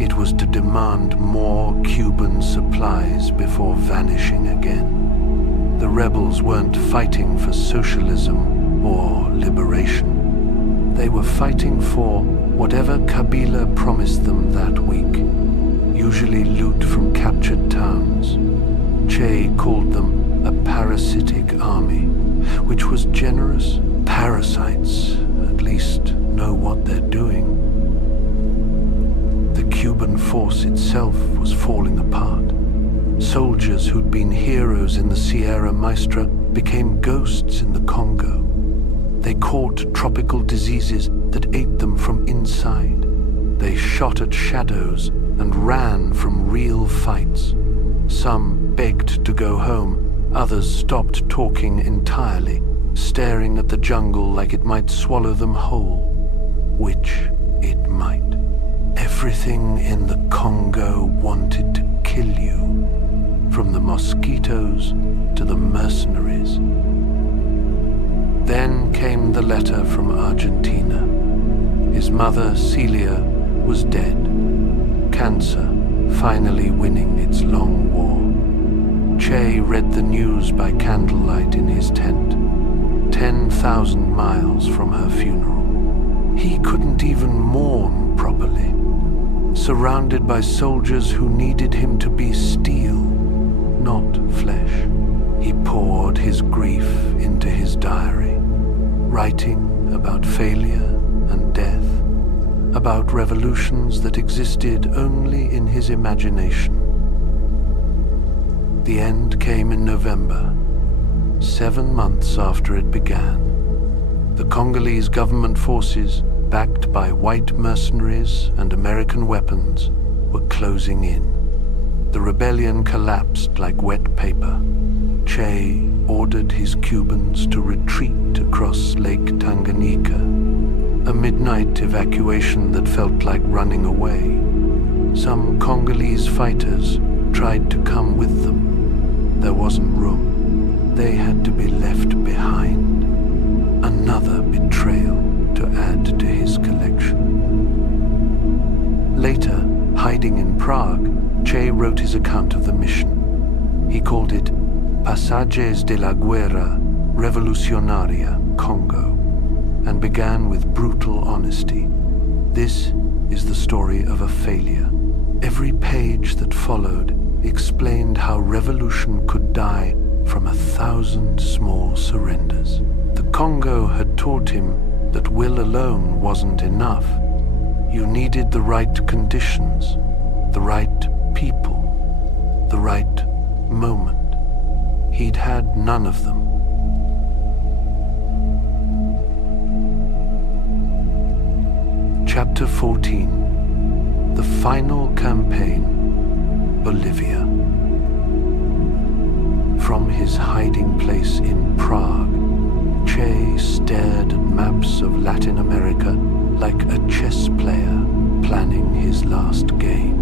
it was to demand more Cuban supplies before vanishing again. The rebels weren't fighting for socialism or liberation. They were fighting for whatever Kabila promised them that week, usually loot from captured towns. Che called them a parasitic army, which was generous. Parasites at least know what they're doing. The Cuban force itself was falling apart. Soldiers who'd been heroes in the Sierra Maestra became ghosts in the Congo. They caught tropical diseases that ate them from inside. They shot at shadows and ran from real fights. Some begged to go home, others stopped talking entirely, staring at the jungle like it might swallow them whole, which it might. Everything in the Congo wanted to kill you, from the mosquitoes to the mercenaries. Then came the letter from Argentina. His mother, Celia, was dead. Cancer finally winning its long war. Che read the news by candlelight in his tent, 10,000 miles from her funeral. He couldn't even mourn properly, surrounded by soldiers who needed him to be steel, not flesh. He poured his grief into his diary, writing about failure and death, about revolutions that existed only in his imagination. The end came in November, 7 months after it began. The Congolese government forces, backed by white mercenaries and American weapons, were closing in. The rebellion collapsed like wet paper. Che ordered his Cubans to retreat across Lake Tanganyika, a midnight evacuation that felt like running away. Some Congolese fighters tried to come with them. There wasn't room. They had to be left behind. Another betrayal to add to his collection. Later, hiding in Prague, Che wrote his account of the mission. He called it Pasajes de la Guerra Revolucionaria Congo, and began with brutal honesty. This is the story of a failure. Every page that followed explained how revolution could die from 1,000 small surrenders. The Congo had taught him that will alone wasn't enough. You needed the right conditions, the right people, the right moment. He'd had none of them. Chapter 14. The Final Campaign, Bolivia. From his hiding place in Prague, Che stared at maps of Latin America like a chess player planning his last game.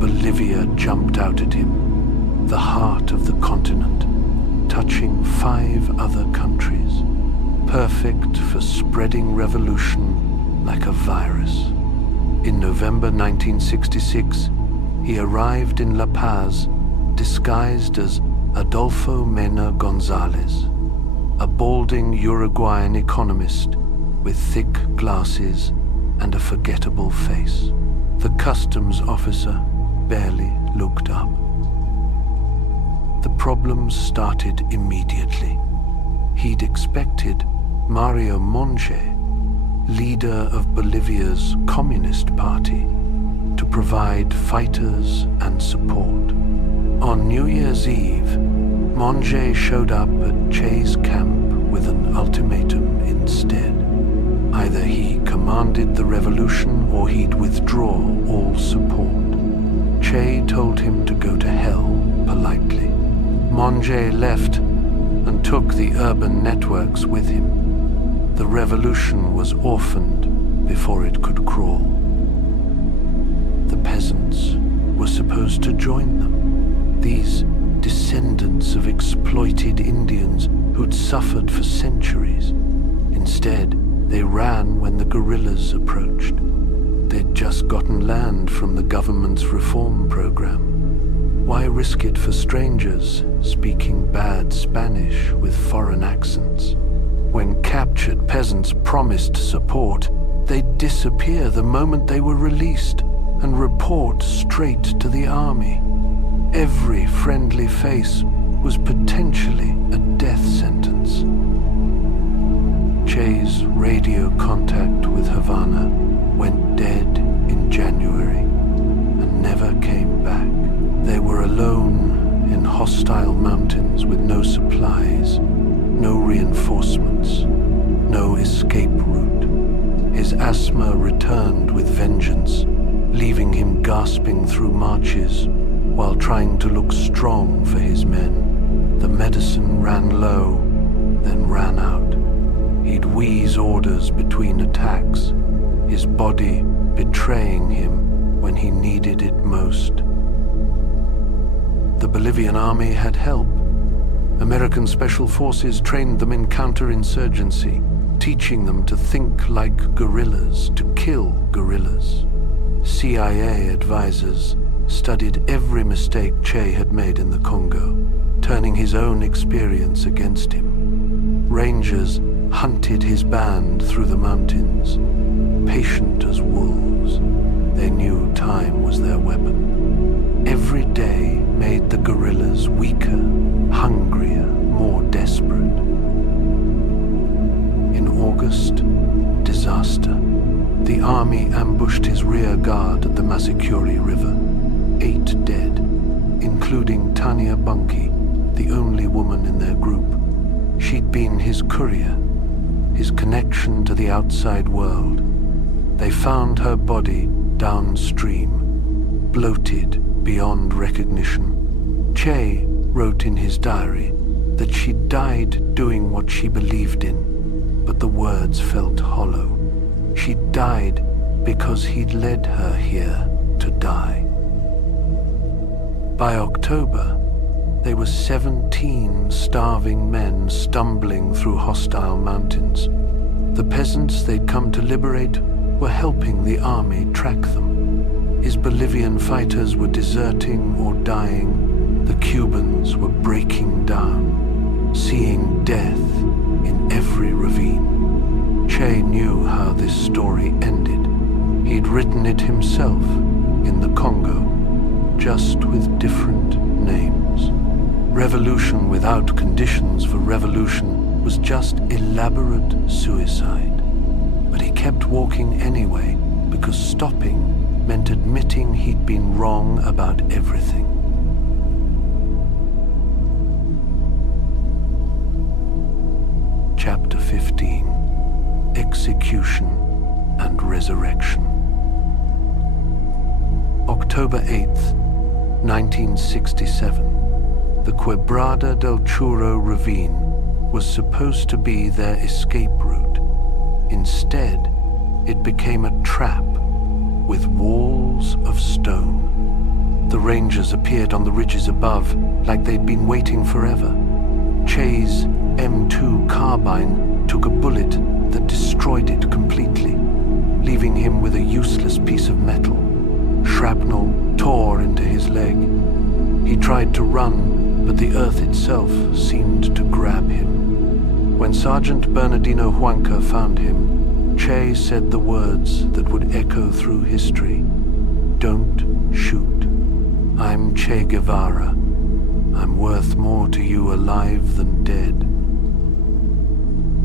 Bolivia jumped out at him, the heart of the continent, touching 5 other countries, perfect for spreading revolution like a virus. In November 1966, he arrived in La Paz disguised as Adolfo Mena Gonzalez, a balding Uruguayan economist with thick glasses and a forgettable face. The customs officer barely looked up. The problems started immediately. He'd expected Mario Monge, leader of Bolivia's Communist Party, to provide fighters and support. On New Year's Eve, Monge showed up at Che's camp with an ultimatum instead. Either he commanded the revolution or he'd withdraw all support. Che told him to go to hell politely. Monge left and took the urban networks with him. The revolution was orphaned before it could crawl. The peasants were supposed to join them. These descendants of exploited Indians who'd suffered for centuries. Instead, they ran when the guerrillas approached. They'd just gotten land from the government's reform program. Why risk it for strangers speaking bad Spanish with foreign accents? When captured peasants promised support, they'd disappear the moment they were released and report straight to the army. Every friendly face was potentially a death sentence. Che's radio contact with Havana went dead in January and never came back. They were alone in hostile mountains mountains with no supplies, no reinforcements, no escape route. His asthma returned with vengeance, leaving him gasping through marches while trying to look strong for his men. The medicine ran low, then ran out. He'd wheeze orders between attacks, his body betraying him when he needed it most. The Bolivian army had help. American Special Forces trained them in counterinsurgency, teaching them to think like guerrillas, to kill guerrillas. CIA advisors studied every mistake Che had made in the Congo, turning his own experience against him. Rangers hunted his band through the mountains, patient as wolves. They knew time was their weapon. Every day made the guerrillas weaker, hungrier, more desperate. In August, disaster. The army ambushed his rear guard at the Masicuri River. 8 dead, including Tanya Bunky, the only woman in their group. She'd been his courier, his connection to the outside world. They found her body downstream, bloated beyond recognition. Che wrote in his diary that she died doing what she believed in, but the words felt hollow. She died because he'd led her here to die. By October, they were 17 starving men stumbling through hostile mountains. The peasants they'd come to liberate were helping the army track them. His Bolivian fighters were deserting or dying. The Cubans were breaking down, seeing death in every ravine. Che knew how this story ended. He'd written it himself in the Congo, just with different names. Revolution without conditions for revolution was just elaborate suicide. But he kept walking anyway, because stopping meant admitting he'd been wrong about everything. Chapter 15. Execution and Resurrection. October 8th, 1967. The Quebrada del Churro ravine was supposed to be their escape route. Instead, it became a trap with walls of stone. The Rangers appeared on the ridges above like they'd been waiting forever. Che's M2 carbine took a bullet that destroyed it completely, leaving him with a useless piece of metal. Shrapnel tore into his leg. He tried to run, but the earth itself seemed to grab him. When Sergeant Bernardino Huanca found him, Che said the words that would echo through history. "Don't shoot. I'm Che Guevara. I'm worth more to you alive than dead."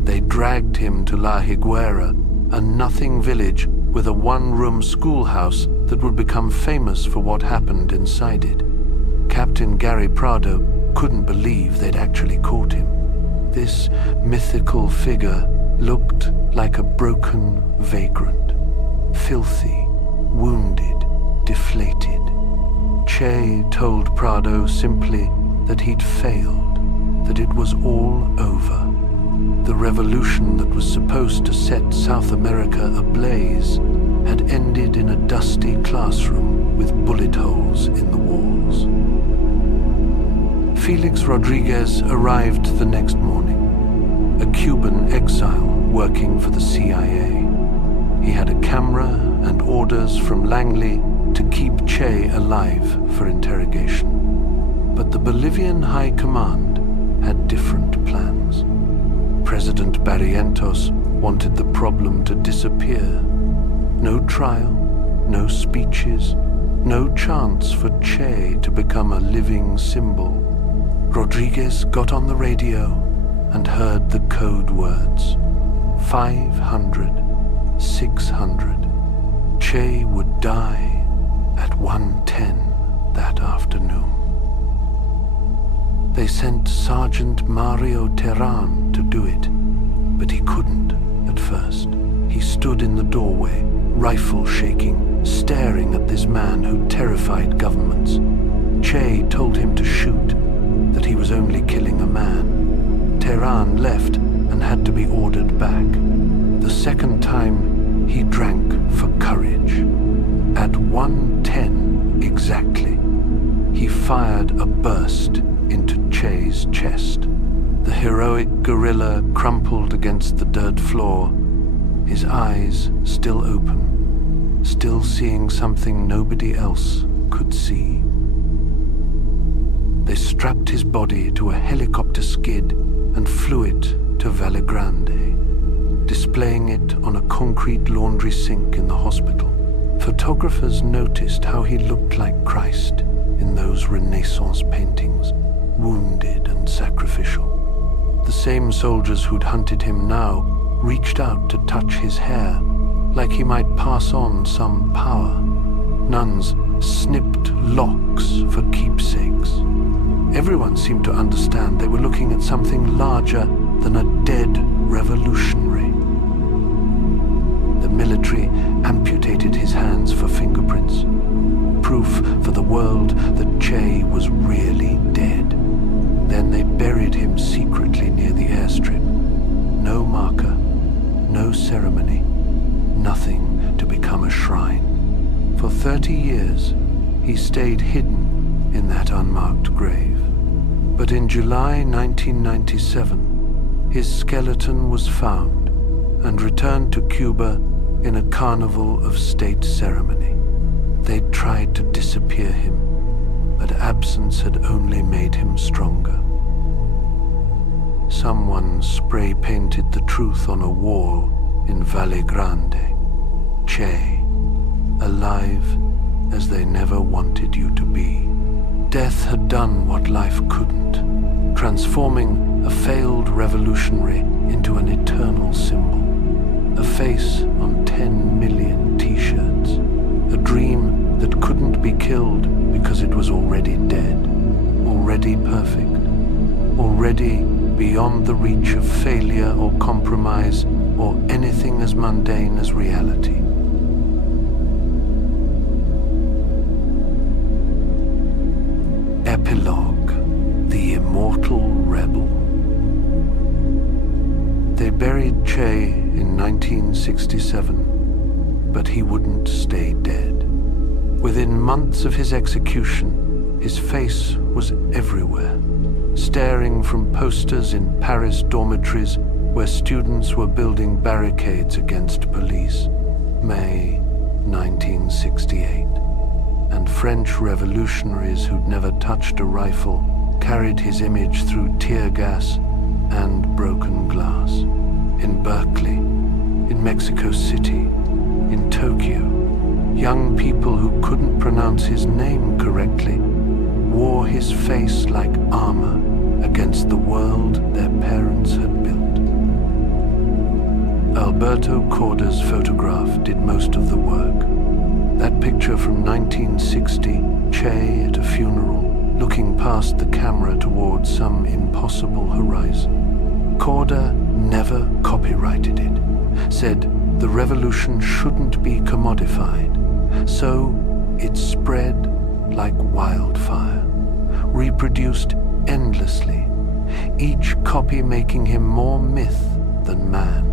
They dragged him to La Higuera, a nothing village with a one-room schoolhouse that would become famous for what happened inside it. Captain Gary Prado couldn't believe they'd actually caught him. This mythical figure looked like a broken vagrant, filthy, wounded, deflated. Che told Prado simply that he'd failed, that it was all over. The revolution that was supposed to set South America ablaze had ended in a dusty classroom with bullet holes in the walls. Felix Rodriguez arrived the next morning, a Cuban exile working for the CIA. He had a camera and orders from Langley to keep Che alive for interrogation. But the Bolivian High Command had different plans. President Barrientos wanted the problem to disappear. No trial, no speeches, no chance for Che to become a living symbol. Rodriguez got on the radio and heard the code words. 500, 600. Che would die at 1:10 that afternoon. They sent Sergeant Mario Terran to do it, but he couldn't at first. He stood in the doorway, rifle shaking, staring at this man who terrified governments. Che told him to shoot, that he was only killing a man. Terran left and had to be ordered back. The second time, he drank for courage. At 1:10 exactly, he fired a burst into Che's chest. The heroic gorilla crumpled against the dirt floor, his eyes still open, still seeing something nobody else could see. They strapped his body to a helicopter skid and flew it to Valle Grande, displaying it on a concrete laundry sink in the hospital. Photographers noticed how he looked like Christ in those Renaissance paintings, wounded and sacrificial. The same soldiers who'd hunted him now reached out to touch his hair, like he might pass on some power. Nuns snipped locks for keepsakes. Everyone seemed to understand they were looking at something larger than a dead revolutionary. The military amputated his hands for fingerprints, proof for the world that Che was really dead. Then they buried him secretly near the airstrip. No marker, no ceremony, nothing to become a shrine. For 30 years, he stayed hidden in that unmarked grave. But in July 1997, his skeleton was found and returned to Cuba in a carnival of state ceremony. They'd tried to disappear him, but absence had only made him stronger. Someone spray-painted the truth on a wall in Valle Grande. Che, alive as they never wanted you to be. Death had done what life couldn't, transforming a failed revolutionary into an eternal symbol. A face on 10 million t-shirts. A dream that couldn't be killed because it was already dead, already perfect, already beyond the reach of failure or compromise or anything as mundane as reality. Epilogue: The Immortal Rebel. They buried Che in 1967, but he wouldn't stay dead. Within months of his execution, his face was everywhere, staring from posters in Paris dormitories where students were building barricades against police. May 1968. And French revolutionaries who'd never touched a rifle carried his image through tear gas and broken glass. In Berkeley, in Mexico City, in Tokyo, young people who couldn't pronounce his name correctly wore his face like armor against the world their parents had built. Alberto Corder's photograph did most of the work. That picture from 1960, Che at a funeral, looking past the camera towards some impossible horizon. Corder never copyrighted it, said the revolution shouldn't be commodified, so it spread like wildfire, reproduced endlessly, each copy making him more myth than man.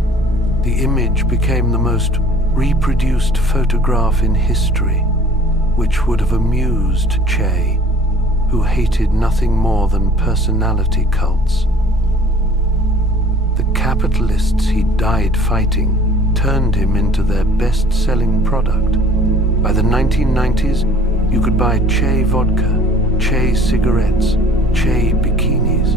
The image became the most reproduced photograph in history, which would have amused Che, who hated nothing more than personality cults. The capitalists he died fighting turned him into their best-selling product. By the 1990s, you could buy Che vodka, Che cigarettes, Che bikinis.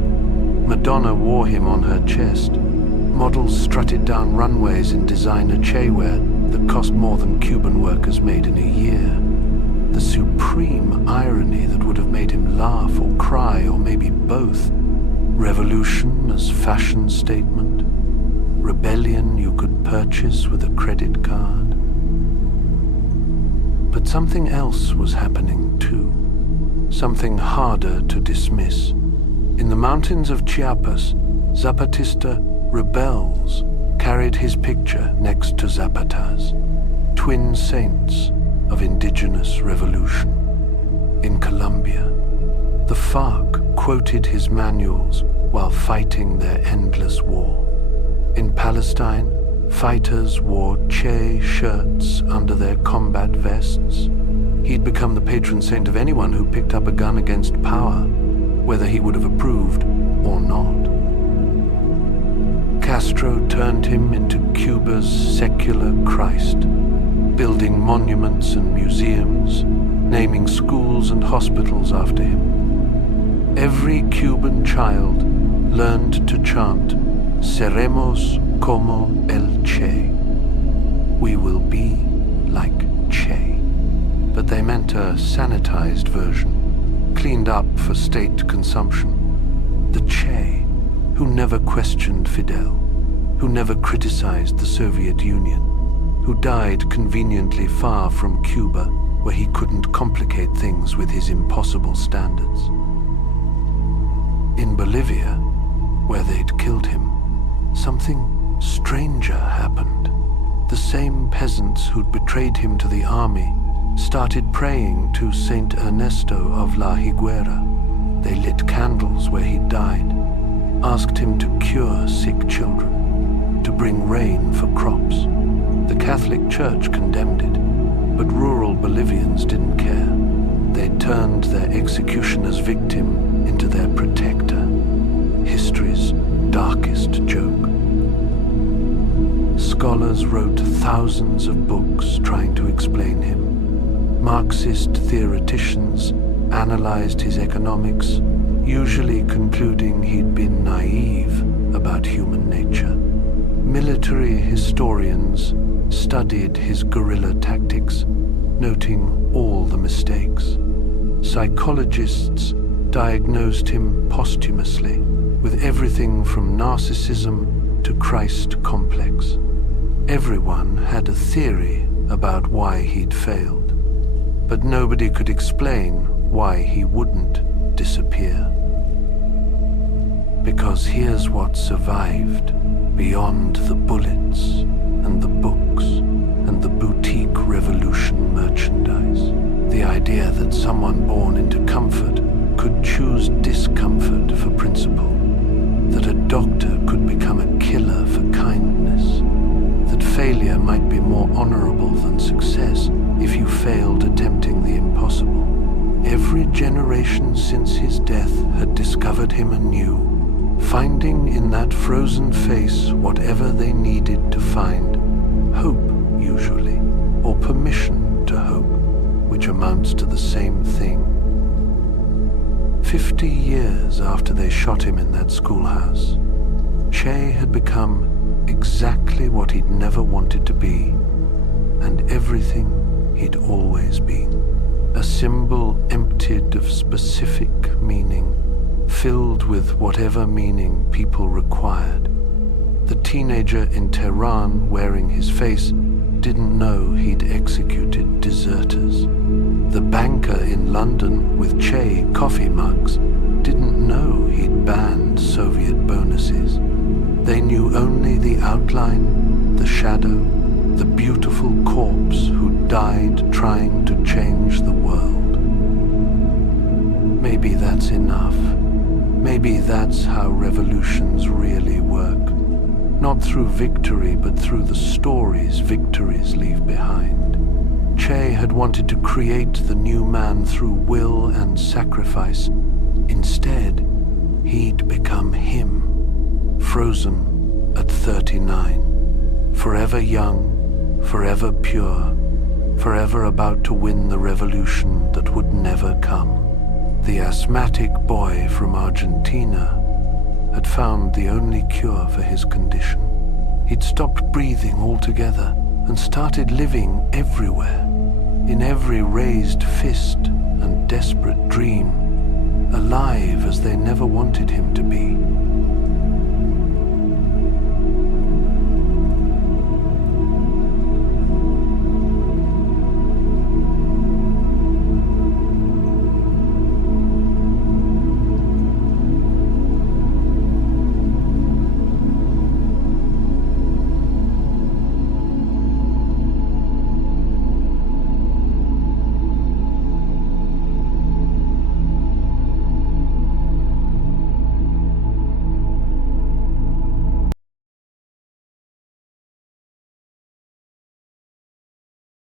Madonna wore him on her chest. Models strutted down runways in designer Che wear that cost more than Cuban workers made in a year. The supreme irony that would have made him laugh or cry or maybe both. Revolution as fashion statement. Rebellion you could purchase with a credit card. But something else was happening too. Something harder to dismiss. In the mountains of Chiapas, Zapatista rebels carried his picture next to Zapata's, twin saints of indigenous revolution. In Colombia, the FARC quoted his manuals while fighting their endless war. In Palestine, fighters wore Che shirts under their combat vests. He'd become the patron saint of anyone who picked up a gun against power, whether he would have approved or not. Castro turned him into Cuba's secular Christ, building monuments and museums, naming schools and hospitals after him. Every Cuban child learned to chant, "Seremos como el Che." We will be like Che. But they meant a sanitized version, cleaned up for state consumption. The Che, who never questioned Fidel, who never criticized the Soviet Union, who died conveniently far from Cuba, where he couldn't complicate things with his impossible standards. In Bolivia, where they'd killed him, something stranger happened. The same peasants who'd betrayed him to the army started praying to Saint Ernesto of La Higuera. They lit candles where he died, asked him to cure sick children, to bring rain for crops. The Catholic Church condemned it, but rural Bolivians didn't care. They turned their executioner's victim into their protector, history's darkest joke. Scholars wrote thousands of books trying to explain him. Marxist theoreticians analyzed his economics, usually concluding he'd been naive about human nature. Military historians studied his guerrilla tactics, noting all the mistakes. Psychologists diagnosed him posthumously with everything from narcissism to Christ complex. Everyone had a theory about why he'd failed, but nobody could explain why he wouldn't disappear. Because here's what survived beyond the bullets and the books and the boutique revolution merchandise. The idea that someone born into comfort could choose discomfort for principle. That a doctor could become a killer for kindness. That failure might be more honorable than success if you failed attempting the impossible. Every generation since his death had discovered him anew, finding in that frozen face whatever they needed to find. Hope, usually, or permission to hope, which amounts to the same thing. 50 years after they shot him in that schoolhouse, Che had become exactly what he'd never wanted to be, and everything he'd always been. A symbol emptied of specific meaning, filled with whatever meaning people required. The teenager in Tehran wearing his face didn't know he'd executed deserters. The banker in London with Che coffee mugs didn't know he'd banned Soviet bonuses. They knew only the outline, the shadow, the beautiful corpse who died trying to change the world. Maybe that's enough. Maybe that's how revolutions really work. Not through victory, but through the stories victories leave behind. Che had wanted to create the new man through will and sacrifice. Instead, he'd become him, frozen at 39, forever young, forever pure, forever about to win the revolution that would never come. The asthmatic boy from Argentina had found the only cure for his condition. He'd stopped breathing altogether and started living everywhere, in every raised fist and desperate dream, alive as they never wanted him to be.